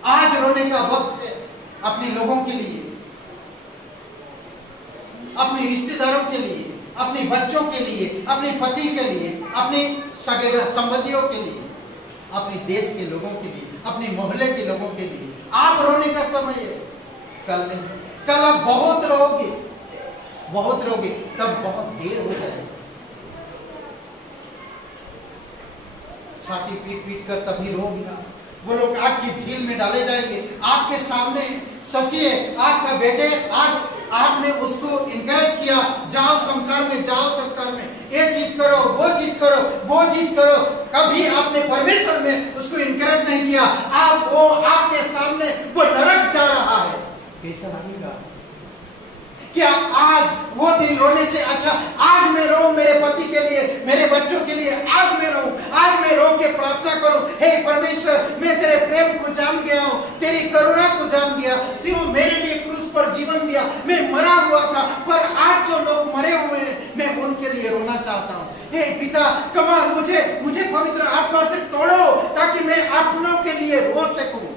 आज रोने का वक्त है अपने लोगों के लिए, अपने रिश्तेदारों के लिए, अपने बच्चों के लिए, अपने पति के लिए, अपने सगे संबंधियों के लिए, अपने देश के लोगों के लिए, अपने मोहल्ले के लोगों के लिए। आप रोने का समय है, कल नहीं। कल आप बहुत रोगे, तब बहुत देर हो जाएगी। छाती पीट कर तभी रोगी ना। वो लोग आग की झील में डाले जाएंगे, आपके सामने। सोचिए, आपका बेटे, आज आपने उसको इनकरेज किया, जाओ संसार में, ये चीज करो, वो चीज करो। कभी आपने परमेश्वर में उसको इनकरेज नहीं किया। वो आपके सामने वो नरक जा रहा है, कैसा लगेगा? क्या आज वो दिन रोने से अच्छा आज मैं रो मेरे पति के लिए, मेरे बच्चों के लिए, आज मैं रो के प्रार्थना करूं, हे परमेश्वर, मैं तेरे प्रेम को जान गया हूं, तेरी करुणा को जान गया, तू मेरे लिए क्रूस पर जीवन दिया, मैं मरा हुआ था, पर आज जो लोग मरे हुए हैं, मैं उनके लिए रोना चाहता हूं। हे पिता, कमाल, मुझे पवित्र आत्मा से तोड़ो, ताकि मैं अपनों के लिए रो सकूं।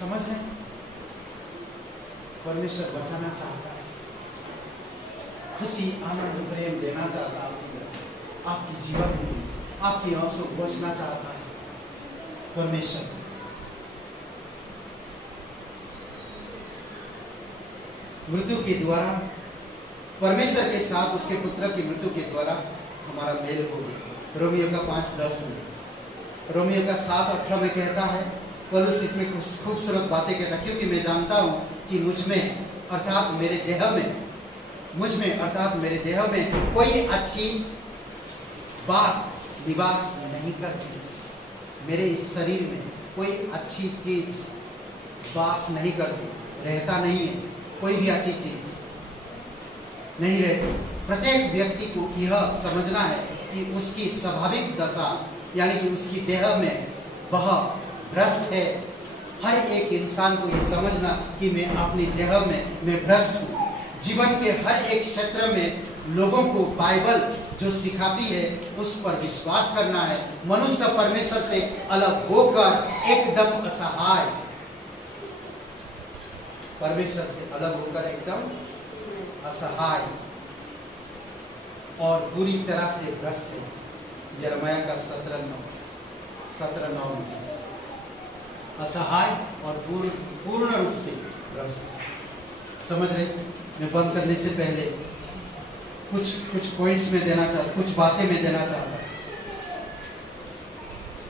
समझ रहे? परमेश्वर बचाना चाहता है, खुशी, आनंद, प्रेम देना चाहता है आपके जीवन में, आपके आंसू पोंछना चाहता है परमेश्वर। मृत्यु के द्वारा, परमेश्वर के साथ उसके पुत्र की मृत्यु के द्वारा हमारा मेल हो गया। रोमियो का 5:10 में, रोमियो का 7:18 में कहता है, पौलुस इसमें कुछ खूबसूरत बातें कहता है, क्योंकि मैं जानता हूं कि मुझ में, अर्थात मेरे देह में, मुझ में अर्थात मेरे देह में कोई अच्छी बात निवास नहीं करती। मेरे इस शरीर में कोई अच्छी चीज वास नहीं करती, रहता नहीं है, कोई भी अच्छी चीज नहीं रहती। प्रत्येक व्यक्ति को यह समझना है कि उसकी स्वाभाविक दशा यानी कि उसकी देह में वह भ्रष्ट है। हर एक इंसान को यह समझना कि मैं अपनी देह में मैं भ्रष्ट हूँ। जीवन के हर एक क्षेत्र में लोगों को बाइबल जो सिखाती है उस पर विश्वास करना है। मनुष्य परमेश्वर से अलग होकर एकदम असहाय, परमेश्वर से अलग होकर एकदम असहाय और पूरी तरह से भ्रष्ट है। यिर्मयाह का 17:9 में असहाय और पूर्ण रूप से भ्रष्ट। समझ रहे? मैं बंद करने से पहले कुछ पॉइंट्स में देना चाहता, कुछ बातें में देना चाहता।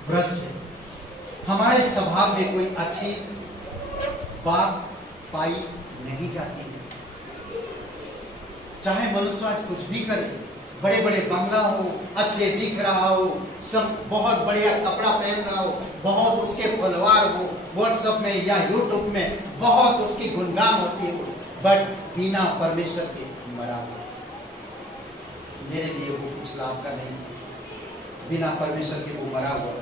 भ्रष्ट है। हमारे स्वभाव में कोई अच्छी बात पाई नहीं जाती है। चाहे मनुष्य आज कुछ भी करे, बड़े बड़े बंगला हो, अच्छे दिख रहा हो, सब बहुत बढ़िया कपड़ा पहन रहा हो, बहुत उसके फॉलोअर हो, व्हाट्सएप में या यूट्यूब में बहुत उसकी गुणगान होती हो, बट बिना परमेश्वर के मरा, मेरे लिए वो कुछ लाभ का नहीं। बिना परमेश्वर के वो मरा हुआ।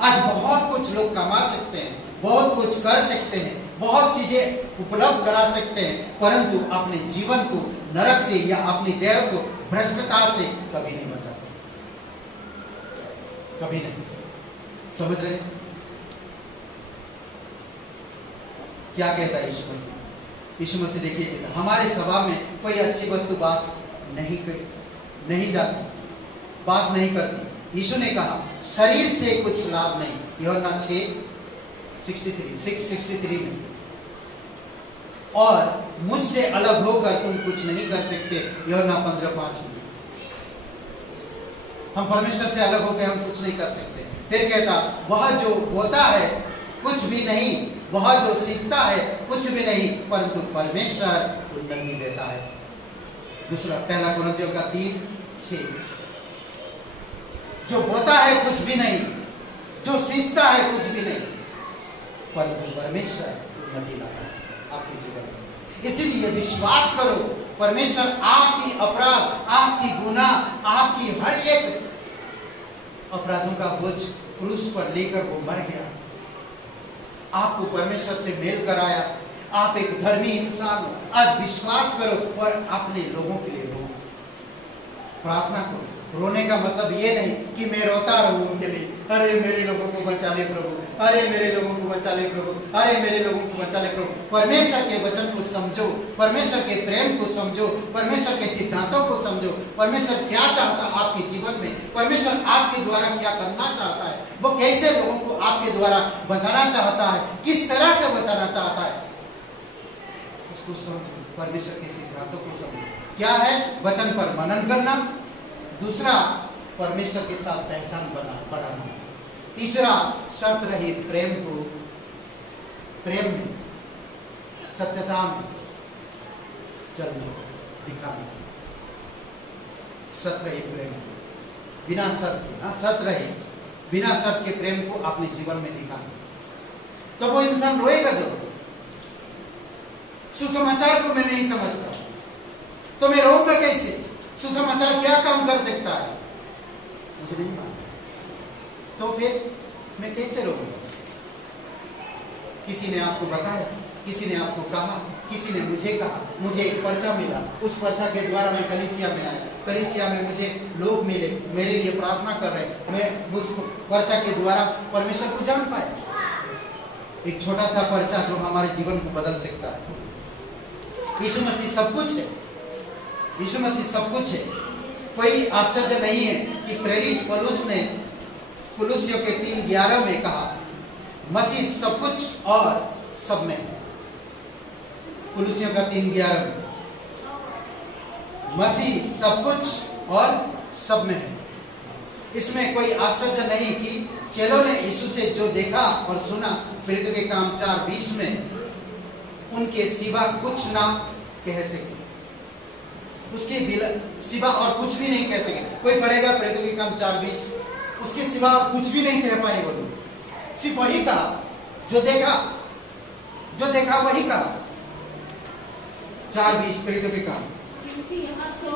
आज बहुत कुछ लोग कमा सकते हैं, बहुत कुछ कर सकते हैं, बहुत चीजें उपलब्ध करा सकते हैं, परंतु अपने जीवन को नरक से या अपनी देह को भ्रष्टता से कभी नहीं बचा सकते, कभी नहीं। समझ रहे? क्या कहता है यीशु मसीह? यीशु मसीह देखिए कहता हमारे स्वभाव में कोई अच्छी वस्तु वास नहीं जाती, वास नहीं करती। यीशु ने कहा शरीर से कुछ लाभ नहीं। यूहन्ना 6:63 में, और मुझसे अलग होकर तुम कुछ नहीं कर सकते। यूहन्ना 15:5 में। हम परमेश्वर से अलग होकर हम कुछ नहीं कर सकते। फिर कहता वह जो होता है कुछ भी नहीं, वह जो सीखता है कुछ भी नहीं, परंतु परमेश्वर उन्नति देता है। दूसरा पहला कुरिन्थियों का 3:6, जो होता है कुछ भी नहीं, जो सीखता है कुछ भी नहीं, परंतु परमेश्वर उन्नति लाता है आपके जीवन में। इसीलिए विश्वास करो, परमेश्वर आपकी अपराध, आपकी गुनाह, आपकी हर एक अपराधों का बोझ क्रूस पर लेकर वो मर गया, आपको परमेश्वर से मेल कराया। आप एक धर्मी इंसान हो। आज विश्वास करो और अपने लोगों के लिए रो, प्रार्थना करो। रोने का मतलब ये नहीं कि मैं रोता रहूं उनके लिए, अरे मेरे लोगों को बचा ले प्रभु, अरे मेरे लोगों को बचा ले प्रभु, अरे मेरे लोगों को बचा ले प्रभु। परमेश्वर के वचन को समझो, परमेश्वर के प्रेम को समझो, परमेश्वर के सिद्धांतों को समझो। परमेश्वर क्या चाहता है आपके जीवन में, परमेश्वर आपके द्वारा क्या करना चाहता है, वो कैसे लोगों को आपके द्वारा बचाना चाहता है, किस तरह से बचाना चाहता है, उसको समझो। परमेश्वर के सिद्धांतों को समझो। क्या है? वचन पर मनन करना। दूसरा, परमेश्वर के साथ पहचान बढ़ाना। तीसरा, शर्त रहित प्रेम को, प्रेम में, सत्यता में चलना, दिखाना। शर्त रहित प्रेम, बिना शर्त के, शर्त रहित बिना शर्त के प्रेम को अपने जीवन में दिखाना, तो वो इंसान रोएगा जरूर। सुसमाचार को मैं नहीं समझता तो मैं रोऊंगा कैसे? सुसमाचार क्या काम कर सकता है मुझे नहीं मालूम, तो फिर मैं कैसे रोऊंगा? किसी ने आपको बताया, किसी ने आपको कहा, किसी ने मुझे कहा, मुझे एक पर्चा मिला, उस पर्चा के द्वारा मैं कलीसिया में आया, कलीसिया में मुझे लोग मिले, मेरे लिए प्रार्थना कर रहे, मैं उस पर्चा के द्वारा परमेश्वर को जान पाया। एक छोटा सा पर्चा जो हमारे जीवन को बदल सकता है। यीशु मसीह सब कुछ है, यीशु मसीह सब कुछ है। कोई आश्चर्य नहीं है कि प्रेरित पौलुस ने कुलुसियों के 3:11 में कहा मसीह सब कुछ और सब में। कुलुसियों का 3:11 मसीह सब कुछ और सब में है। इसमें कोई आश्चर्य नहीं कि चेलों ने यीशु से जो देखा और सुना, प्रेरितों के काम 4:20 में, उनके सिवा कुछ ना कह सके। उसके सिवा और कुछ भी नहीं कह सके। कोई पढ़ेगा प्रेरितों के काम 4:20, उसके सिवा और कुछ भी नहीं कह पाए वो लोग, सिर्फ वही कहा जो देखा वही कहा। 4:20 प्रेरितों के काम। क्योंकि यहाँ तो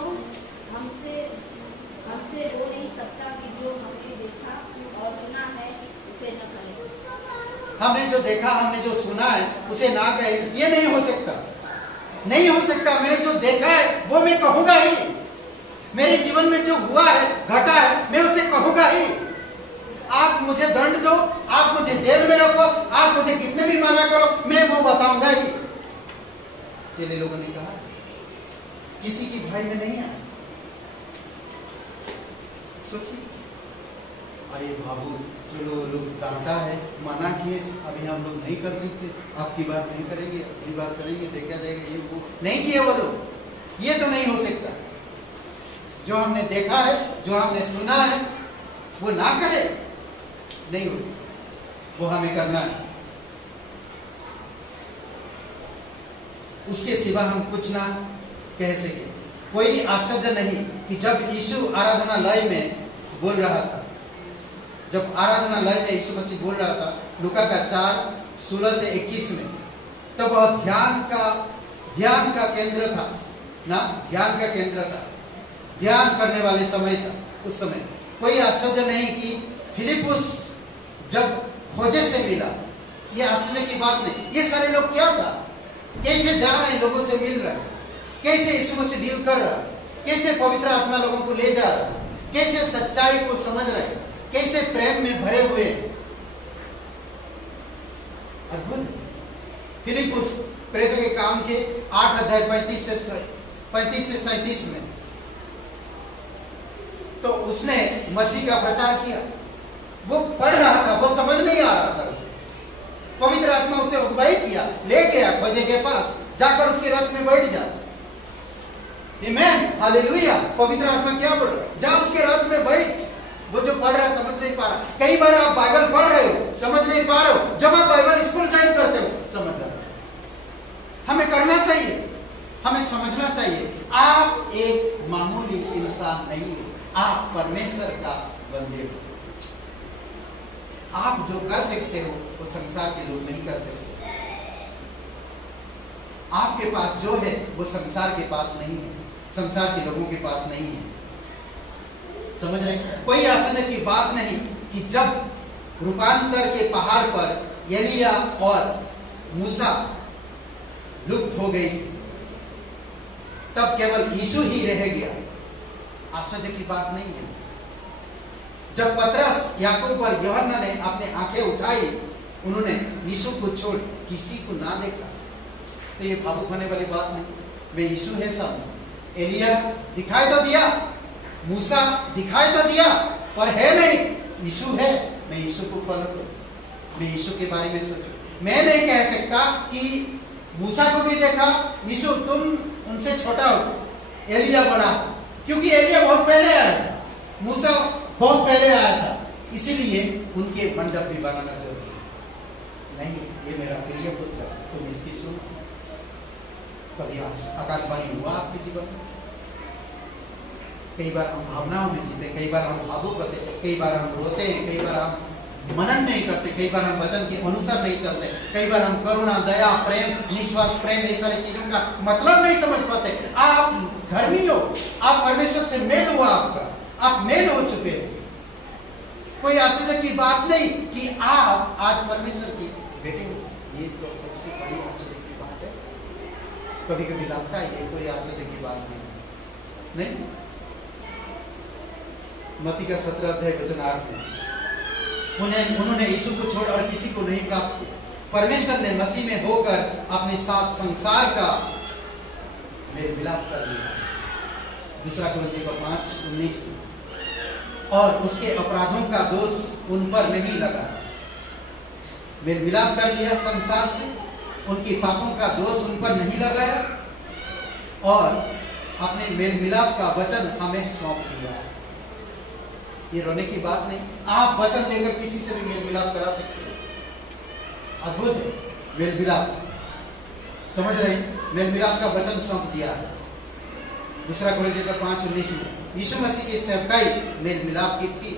हमसे हो नहीं सकता कि जो हमने देखा और सुना है उसे न करें। हमने जो देखा, हमने जो सुना है उसे ना कहे, ये नहीं हो सकता, नहीं हो सकता। मैंने जो देखा है वो मैं कहूंगा ही, मेरे जीवन में जो हुआ है, घटा है, मैं उसे कहूंगा ही। आप मुझे दंड दो, आप मुझे जेल में रखो, आप मुझे कितने भी मना करो, मैं वो बताऊंगा ही। चेले लोगों ने कहा किसी की भाई में नहीं है। सोचिए, अरे बाबू चलो लोग डांटा है, मना किए, अभी हम लोग नहीं कर सकते, आपकी बात नहीं करेंगे, अपनी बात करेंगे, देखा जाएगा, ये वो नहीं किए वो लोग। ये तो नहीं हो सकता। जो हमने देखा है, जो हमने सुना है, वो ना करे, नहीं हो सकता, वो हमें करना है। उसके सिवा हम कुछ ना कह सके। कोई आश्चर्य नहीं कि जब यीशु आराधनालय में बोल रहा था, जब आराधनालय में यीशु मसीह बोल रहा था, लूका का 4:16 से 21 में, तब वह ध्यान का केंद्र था ना, ध्यान का केंद्र था, ध्यान करने वाले समय था उस समय। कोई आश्चर्य नहीं कि फिलिपुस जब खोजे से मिला, ये आश्चर्य की बात नहीं। ये सारे लोग क्या था, कैसे जा रहे हैं, लोगों से मिल रहा है, कैसे यीशु मसीह डील कर रहा है, कैसे पवित्र आत्मा लोगों को ले जा रहा है, कैसे सच्चाई को समझ रहे हैं, कैसे प्रेम में भरे हुए। अद्भुत। फिलिपुस प्रेरितों के काम के 8 अध्याय 35 से 37 में, तो उसने मसीह का प्रचार किया। वो पढ़ रहा था, वो समझ नहीं आ रहा था उसे, पवित्र आत्मा उसे अगुवाई किया, ले गया खोजे के पास, जाकर उसके रथ में बैठ जा। आमीन, हालेलुया। पवित्र आत्मा क्या बोल रहा है, जा उसके रथ में बैठ। वो जो पढ़ रहा है समझ नहीं पा रहा। कई बार आप बाइबल पढ़ रहे हो, समझ नहीं पा रहे हो, जब आप बाइबल स्कूल ज्वाइन करते हो समझ जाते हो। हमें करना चाहिए, हमें समझना चाहिए, आप एक मामूली इंसान नहीं हो, आप परमेश्वर का बंदे हो। आप जो कर सकते हो वो संसार के लोग नहीं कर सकते। आपके पास जो है वो संसार के पास नहीं है, संसार के लोगों के पास नहीं है। समझ रहे? कोई आश्चर्य की बात नहीं कि जब रूपांतर के पहाड़ पर एलिया और मूसा लुप्त हो गई, तब केवल यीशु ही रह गया। आश्चर्य की बात नहीं है। जब पतरस, याकूब और यूहन्ना ने अपने आंखें उठाई, उन्होंने यीशु को छोड़ किसी को ना देखा। तो ये भावुक होने वाली बात नहीं। वे यीशु है सामने, एलिया दिखाई तो दिया, मूसा दिखाई तो दिया, पर है नहीं। यीशु है, मैं यीशु को फॉलो करूं, मैं यीशु के बारे में सोचूं। मैं नहीं कह सकता कि मूसा को भी देखा, यीशु तुम उनसे छोटा हो, एलिया बड़ा, क्योंकि एलिया बहुत पहले आया था, मूसा बहुत पहले आया था, इसीलिए उनके मंडप भी बनाना जरूरी नहीं। ये मेरा प्रिय पुत्र, तुम इसकी सुनो। कभी आकाशवाणी हुआ आपके जीवन में? कई बार हम भावनाओं में जीते, कई बार हम भावुक होते, कई बार हम रोते हैं, कई बार हम मनन नहीं करते, कई बार हम वचन के अनुसार नहीं चलते, कई बार हम करुणा, दया, प्रेम, निस्वार्थ प्रेम, ये सारी चीजों का मतलब नहीं समझ पाते। आप धर्मी हो, आप परमेश्वर से मेल हुआ, आपका आप मेल हो चुके हो। कोई आश्चर्य की बात नहीं कि आप आज परमेश्वर के बेटे हो। ये तो सबसे बड़ी आश्चर्य की बात है। कभी कभी लगता है ये कोई आश्चर्य की बात नहीं। मत्ती का 17 अध्याय वचन 8 में उन्होंने यीशु को छोड़ और किसी को नहीं प्राप्त किया। परमेश्वर ने मसीह में होकर अपने साथ संसार का मेल मिलाप कर लिया। 2 कुरिन्थियों 5:19 और उसके अपराधों का दोष उन पर नहीं लगा। मेल मिलाप कर लिया संसार से, उनके पापों का दोष उन पर नहीं लगाया और अपने मेल मिलाप का वचन हमें सौंप दिया। ये रोने की बात नहीं। आप वचन लेकर किसी से भी मेल मिलाप करा सकते हो। अद्भुत है मेल मिलाप। समझ रहे हैं? मेल मिलाप का वचन सौंप दिया है। दूसरा कोरिन्थियों 5:19 में यीशु मसीह की सेवकाई मेल मिलाप की थी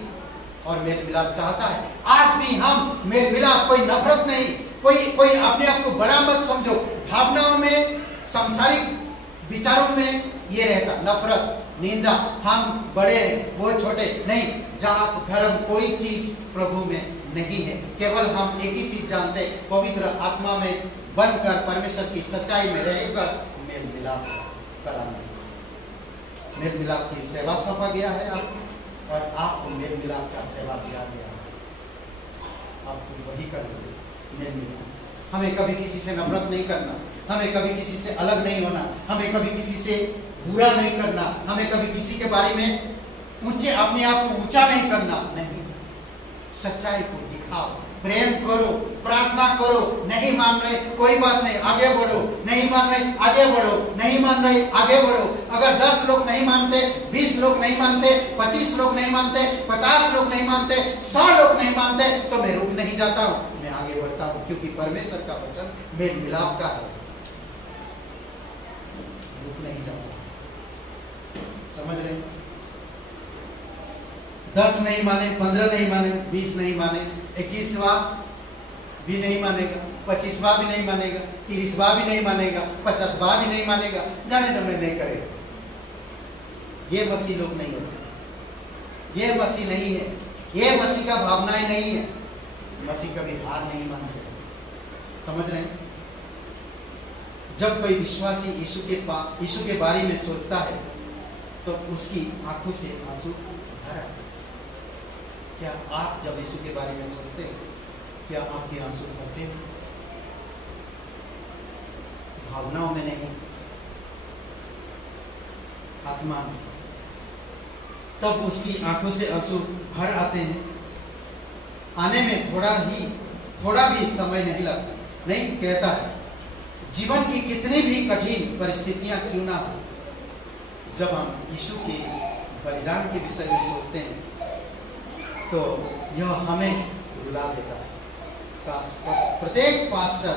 और मेल मिलाप चाहता है। आज भी हम मेल मिलाप, कोई नफरत नहीं, कोई अपने आप को बड़ा मत समझो। भावनाओं में, सांसारिक विचारों में ये रहता नफरत, निंदा, हम बड़े हैं वो छोटे नहीं। जात धर्म कोई चीज प्रभु में नहीं है। केवल हम एक ही चीज जानते, पवित्र आत्मा में बनकर परमेश्वर की सच्चाई में रहकर मेल मिलाप कराना। मेल मिलाप की सेवा सौंपा गया है आपको और आपको मेल मिलाप का सेवा दिया गया है। आपको वही करना है, मेल मिलाप। हमें कभी किसी से नफरत नहीं करना, हमें कभी किसी से अलग नहीं होना, हमें कभी किसी से बुरा नहीं करना, हमें कभी किसी के बारे में ऊंचे, अपने आप को ऊंचा नहीं करना। नहीं, सच्चाई को दिखाओ, प्रेम करो, प्रार्थना करो। नहीं मान रहे कोई बात नहीं, आगे बढ़ो। नहीं मान रहे आगे बढ़ो, नहीं मान रहे आगे बढ़ो। अगर 10 लोग नहीं मानते, 20 लोग नहीं मानते, 25 लोग नहीं मानते, 50 लोग नहीं मानते, 100 लोग नहीं मानते, तो मैं रुक नहीं जाता हूं, मैं आगे बढ़ता हूं, क्योंकि परमेश्वर का वचन मेल मिलाप का है। रुक नहीं जाता। समझ रहे? 10 नहीं माने, 15 नहीं माने, 20 नहीं माने, 21वां भी नहीं मानेगा, 25वां भी नहीं मानेगा, 30वां भी नहीं मानेगा, 50वां भी नहीं मानेगा, जाने दो, मैं नहीं करेगा। ये मसीह लोग नहीं होते, ये मसीह नहीं है, ये मसीह का भावनाएं नहीं है। मसीह कभी हार नहीं मानते। समझ रहे हैं? जब कोई विश्वासी यीशु के बारे में सोचता है तो उसकी आंखों से आंसू भर आते। क्या आप जब यीशु के बारे में सोचते हैं, क्या आपके आंसू भरते हैं? भावनाओं में नहीं, आत्मा में। तब उसकी आंखों से आंसू भर आते हैं। आने में थोड़ा भी समय नहीं लगता। नहीं, कहता है जीवन की कितनी भी कठिन परिस्थितियां क्यों ना हो, जब हम यीशु के बलिदान के विषय में सोचते हैं तो यह हमें रुला देता है। प्रत्येक पास्टर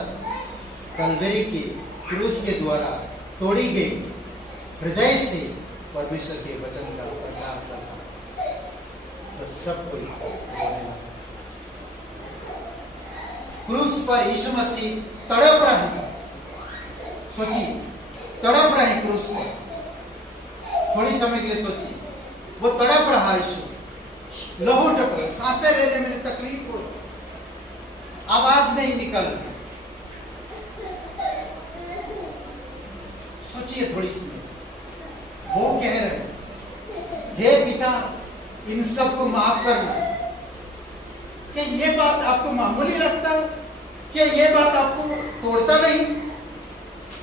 कलवरी के क्रूस के द्वारा तोड़ी गई हृदय से परमेश्वर के वचन का प्रचार करता है, तो सब कोई रोने लगता है। क्रूस पर यीशु मसीह तड़प रहे। सोचिए, तड़प रहे क्रूस पर। थोड़ी समय के लिए सोचिए, वो तड़प रहा यीशु, लहू टपक, सांसें लेने में तकलीफ हो, आवाज नहीं निकल रही। सोचिए थोड़ी सी, वो कह रहे, हे पिता, इन सबको माफ करना। क्या ये बात आपको मामूली लगता है? क्या ये बात आपको तोड़ता नहीं?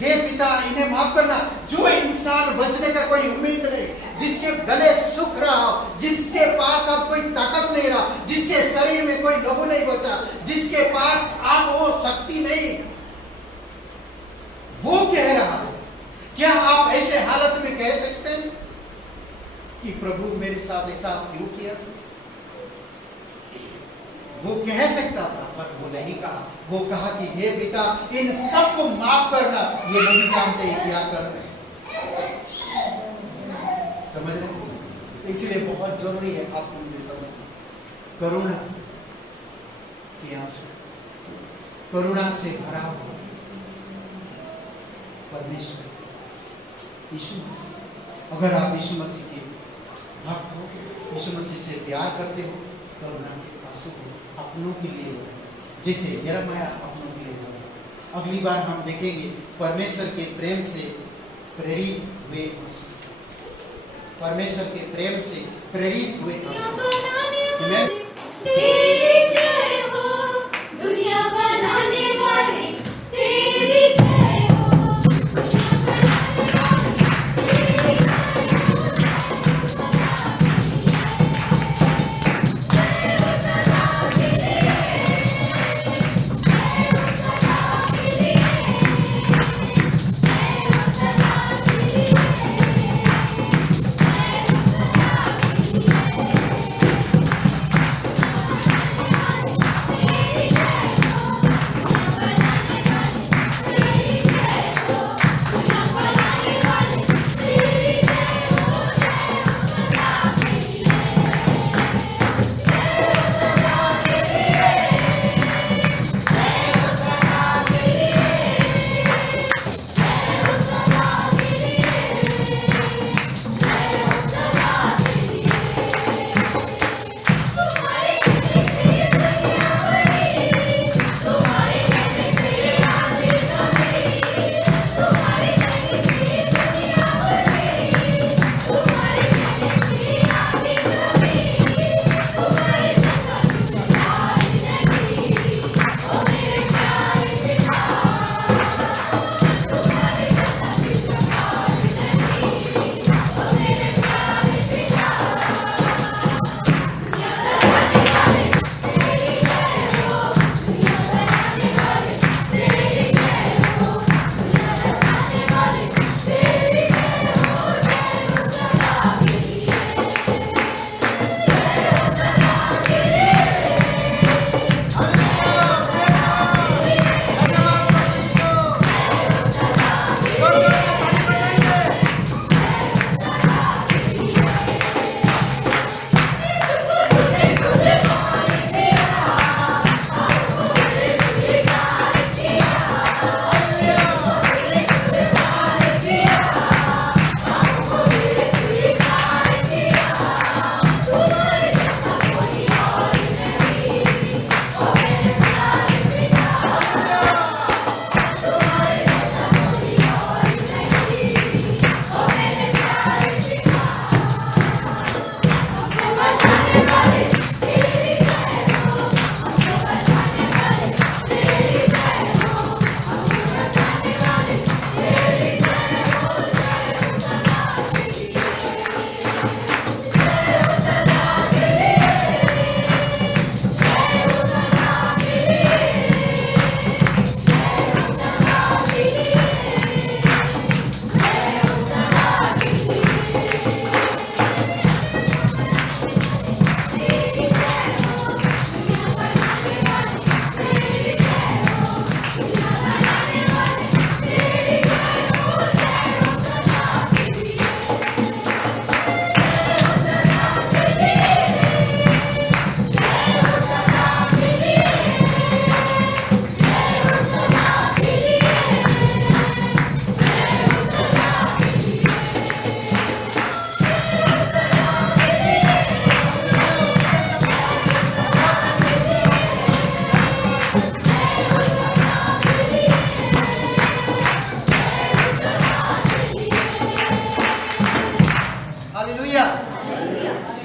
हे पिता, इन्हें माफ करना। जो इंसान बचने का कोई उम्मीद नहीं, जिसके गले सूख रहा हो, जिसके पास अब कोई ताकत नहीं रहा, जिसके शरीर में कोई लहू नहीं बचा, जिसके पास अब वो शक्ति नहीं, वो कह रहा है। क्या आप ऐसे हालत में कह सकते हैं कि प्रभु मेरे साथ ऐसा क्यों किया? वो कह सकता था, पर वो नहीं कहा। वो कहा कि हे पिता, इन सबको माफ करना, ये नहीं जानते क्या कर रहे हैं। समझ रहे? इसलिए बहुत जरूरी है आपको मुझे समझना। करुणा के आंसू, करुणा से भरा हुआ परमेश्वर यीशु मसीह। अगर आप यीशु मसीह के भक्त हो, यीशु मसीह से प्यार करते हो, करुणा के आंसू अपनों के लिए हो, जैसे यिर्मयाह अपनों के लिए हो। अगली बार हम देखेंगे परमेश्वर के प्रेम से प्रेरित हुए आंसू, परमेश्वर के प्रेम से प्रेरित हुए आंसू। तेरी जय हो, दुनिया बनाने वाले तेरी जय हो।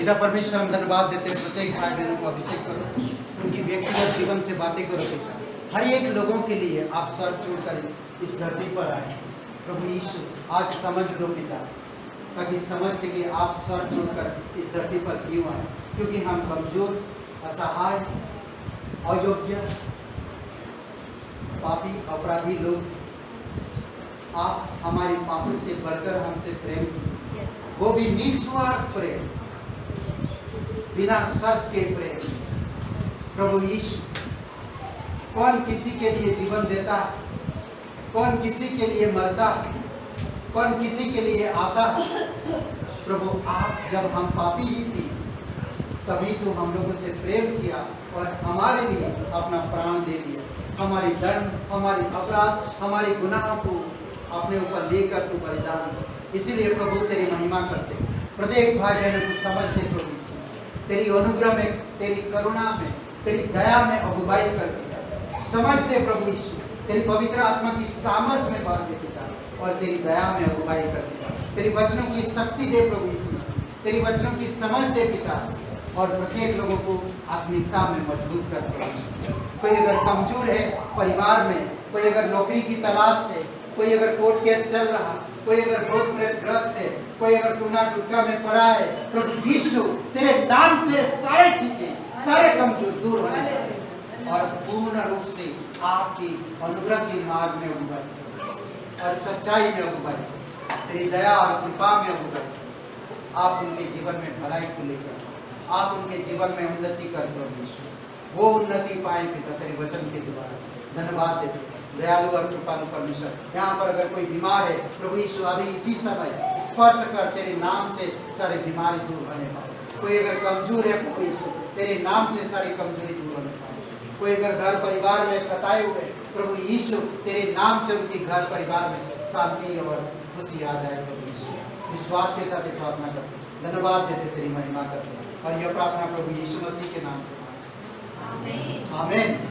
पिता परमेश्वर, हम धन्यवाद देते हैं, प्रत्येक भाई बहनों को अभिषेक करो, उनकी व्यक्तिगत जीवन से बातें करो पिता। हर एक लोगों के लिए आप सर छोड़कर इस धरती पर आए प्रभु यीशु, आज समझ दो पिता, ताकि समझ सके आप सर छोड़कर इस धरती पर क्यों आए, क्योंकि हम कमजोर, असहाय, अयोग्य, पापी, अपराधी लोग, आप हमारी पापों से बढ़कर हमसे प्रेम, वो भी निस्वार्थ प्रेम, बिना शर्त के प्रेम। प्रभु यीशु, कौन किसी के लिए जीवन देता, कौन किसी के लिए मरता, कौन किसी के लिए आता। प्रभु आप जब हम पापी ही थे तभी तो हम लोगों से प्रेम किया और हमारे लिए अपना प्राण दे दिया, हमारी दंड, हमारी अपराध, हमारी गुनाहों को अपने ऊपर लेकर तू बलिदान। इसीलिए प्रभु तेरी महिमा करते, प्रत्येक भाई बहनों को समझते प्रभु तेरी अनुग्रह में, तेरी करुणा में, तेरी दया में अगुवाई करते समझते प्रभु यीशु, तेरी पवित्र आत्मा की सामर्थ में भर दे पिता, और तेरी दया में अगुवाई कर पिता, तेरी वचनों की शक्ति दे प्रभु यीशु, तेरी वचनों की समझ दे पिता, और प्रत्येक लोगों को आत्मिकता में मजबूत कर प्रभु। कोई अगर कमजोर है परिवार में, कोई अगर नौकरी की तलाश से, कोई अगर कोर्ट केस चल रहा, कोई अगर भूत प्रेत ग्रस्त है, कोई अगर टूना टुटका में पड़ा है, प्रभु यीशु तेरे नाम से सारी चीजें, सारे कमजोर दूर होने और पूर्ण रूप से आपकी अनुग्रह के मार्ग में अगुवाई और सच्चाई में अगुवाई, तेरी दया और कृपा में अगुवाई। आप उनके जीवन में भलाई को लेकर, आप उनके जीवन में उन्नति कर प्रभु यीशु, वो उन्नति पाए पिता तेरे वचन के द्वारा। धन्यवाद देते दयालु और कृपालु परमेश्वर। यहाँ पर अगर कोई बीमार है प्रभु यीशु, अभी इसी समय स्पर्श कर तेरे नाम से सारे बीमारी दूर होने पाए। कोई अगर कमजोर है प्रभु यीशु, तेरे नाम से सारी कमजोरी दूर होने पाए। कोई अगर घर परिवार में सताए हुए प्रभु यीशु, तेरे नाम से उनके घर परिवार में शांति और खुशी आ जाए प्रभु यीशु। विश्वास के साथ प्रार्थना करते, धन्यवाद देते, तेरी महिमा करते, और यह प्रार्थना प्रभु यीशु मसीह के नाम से। आमीन।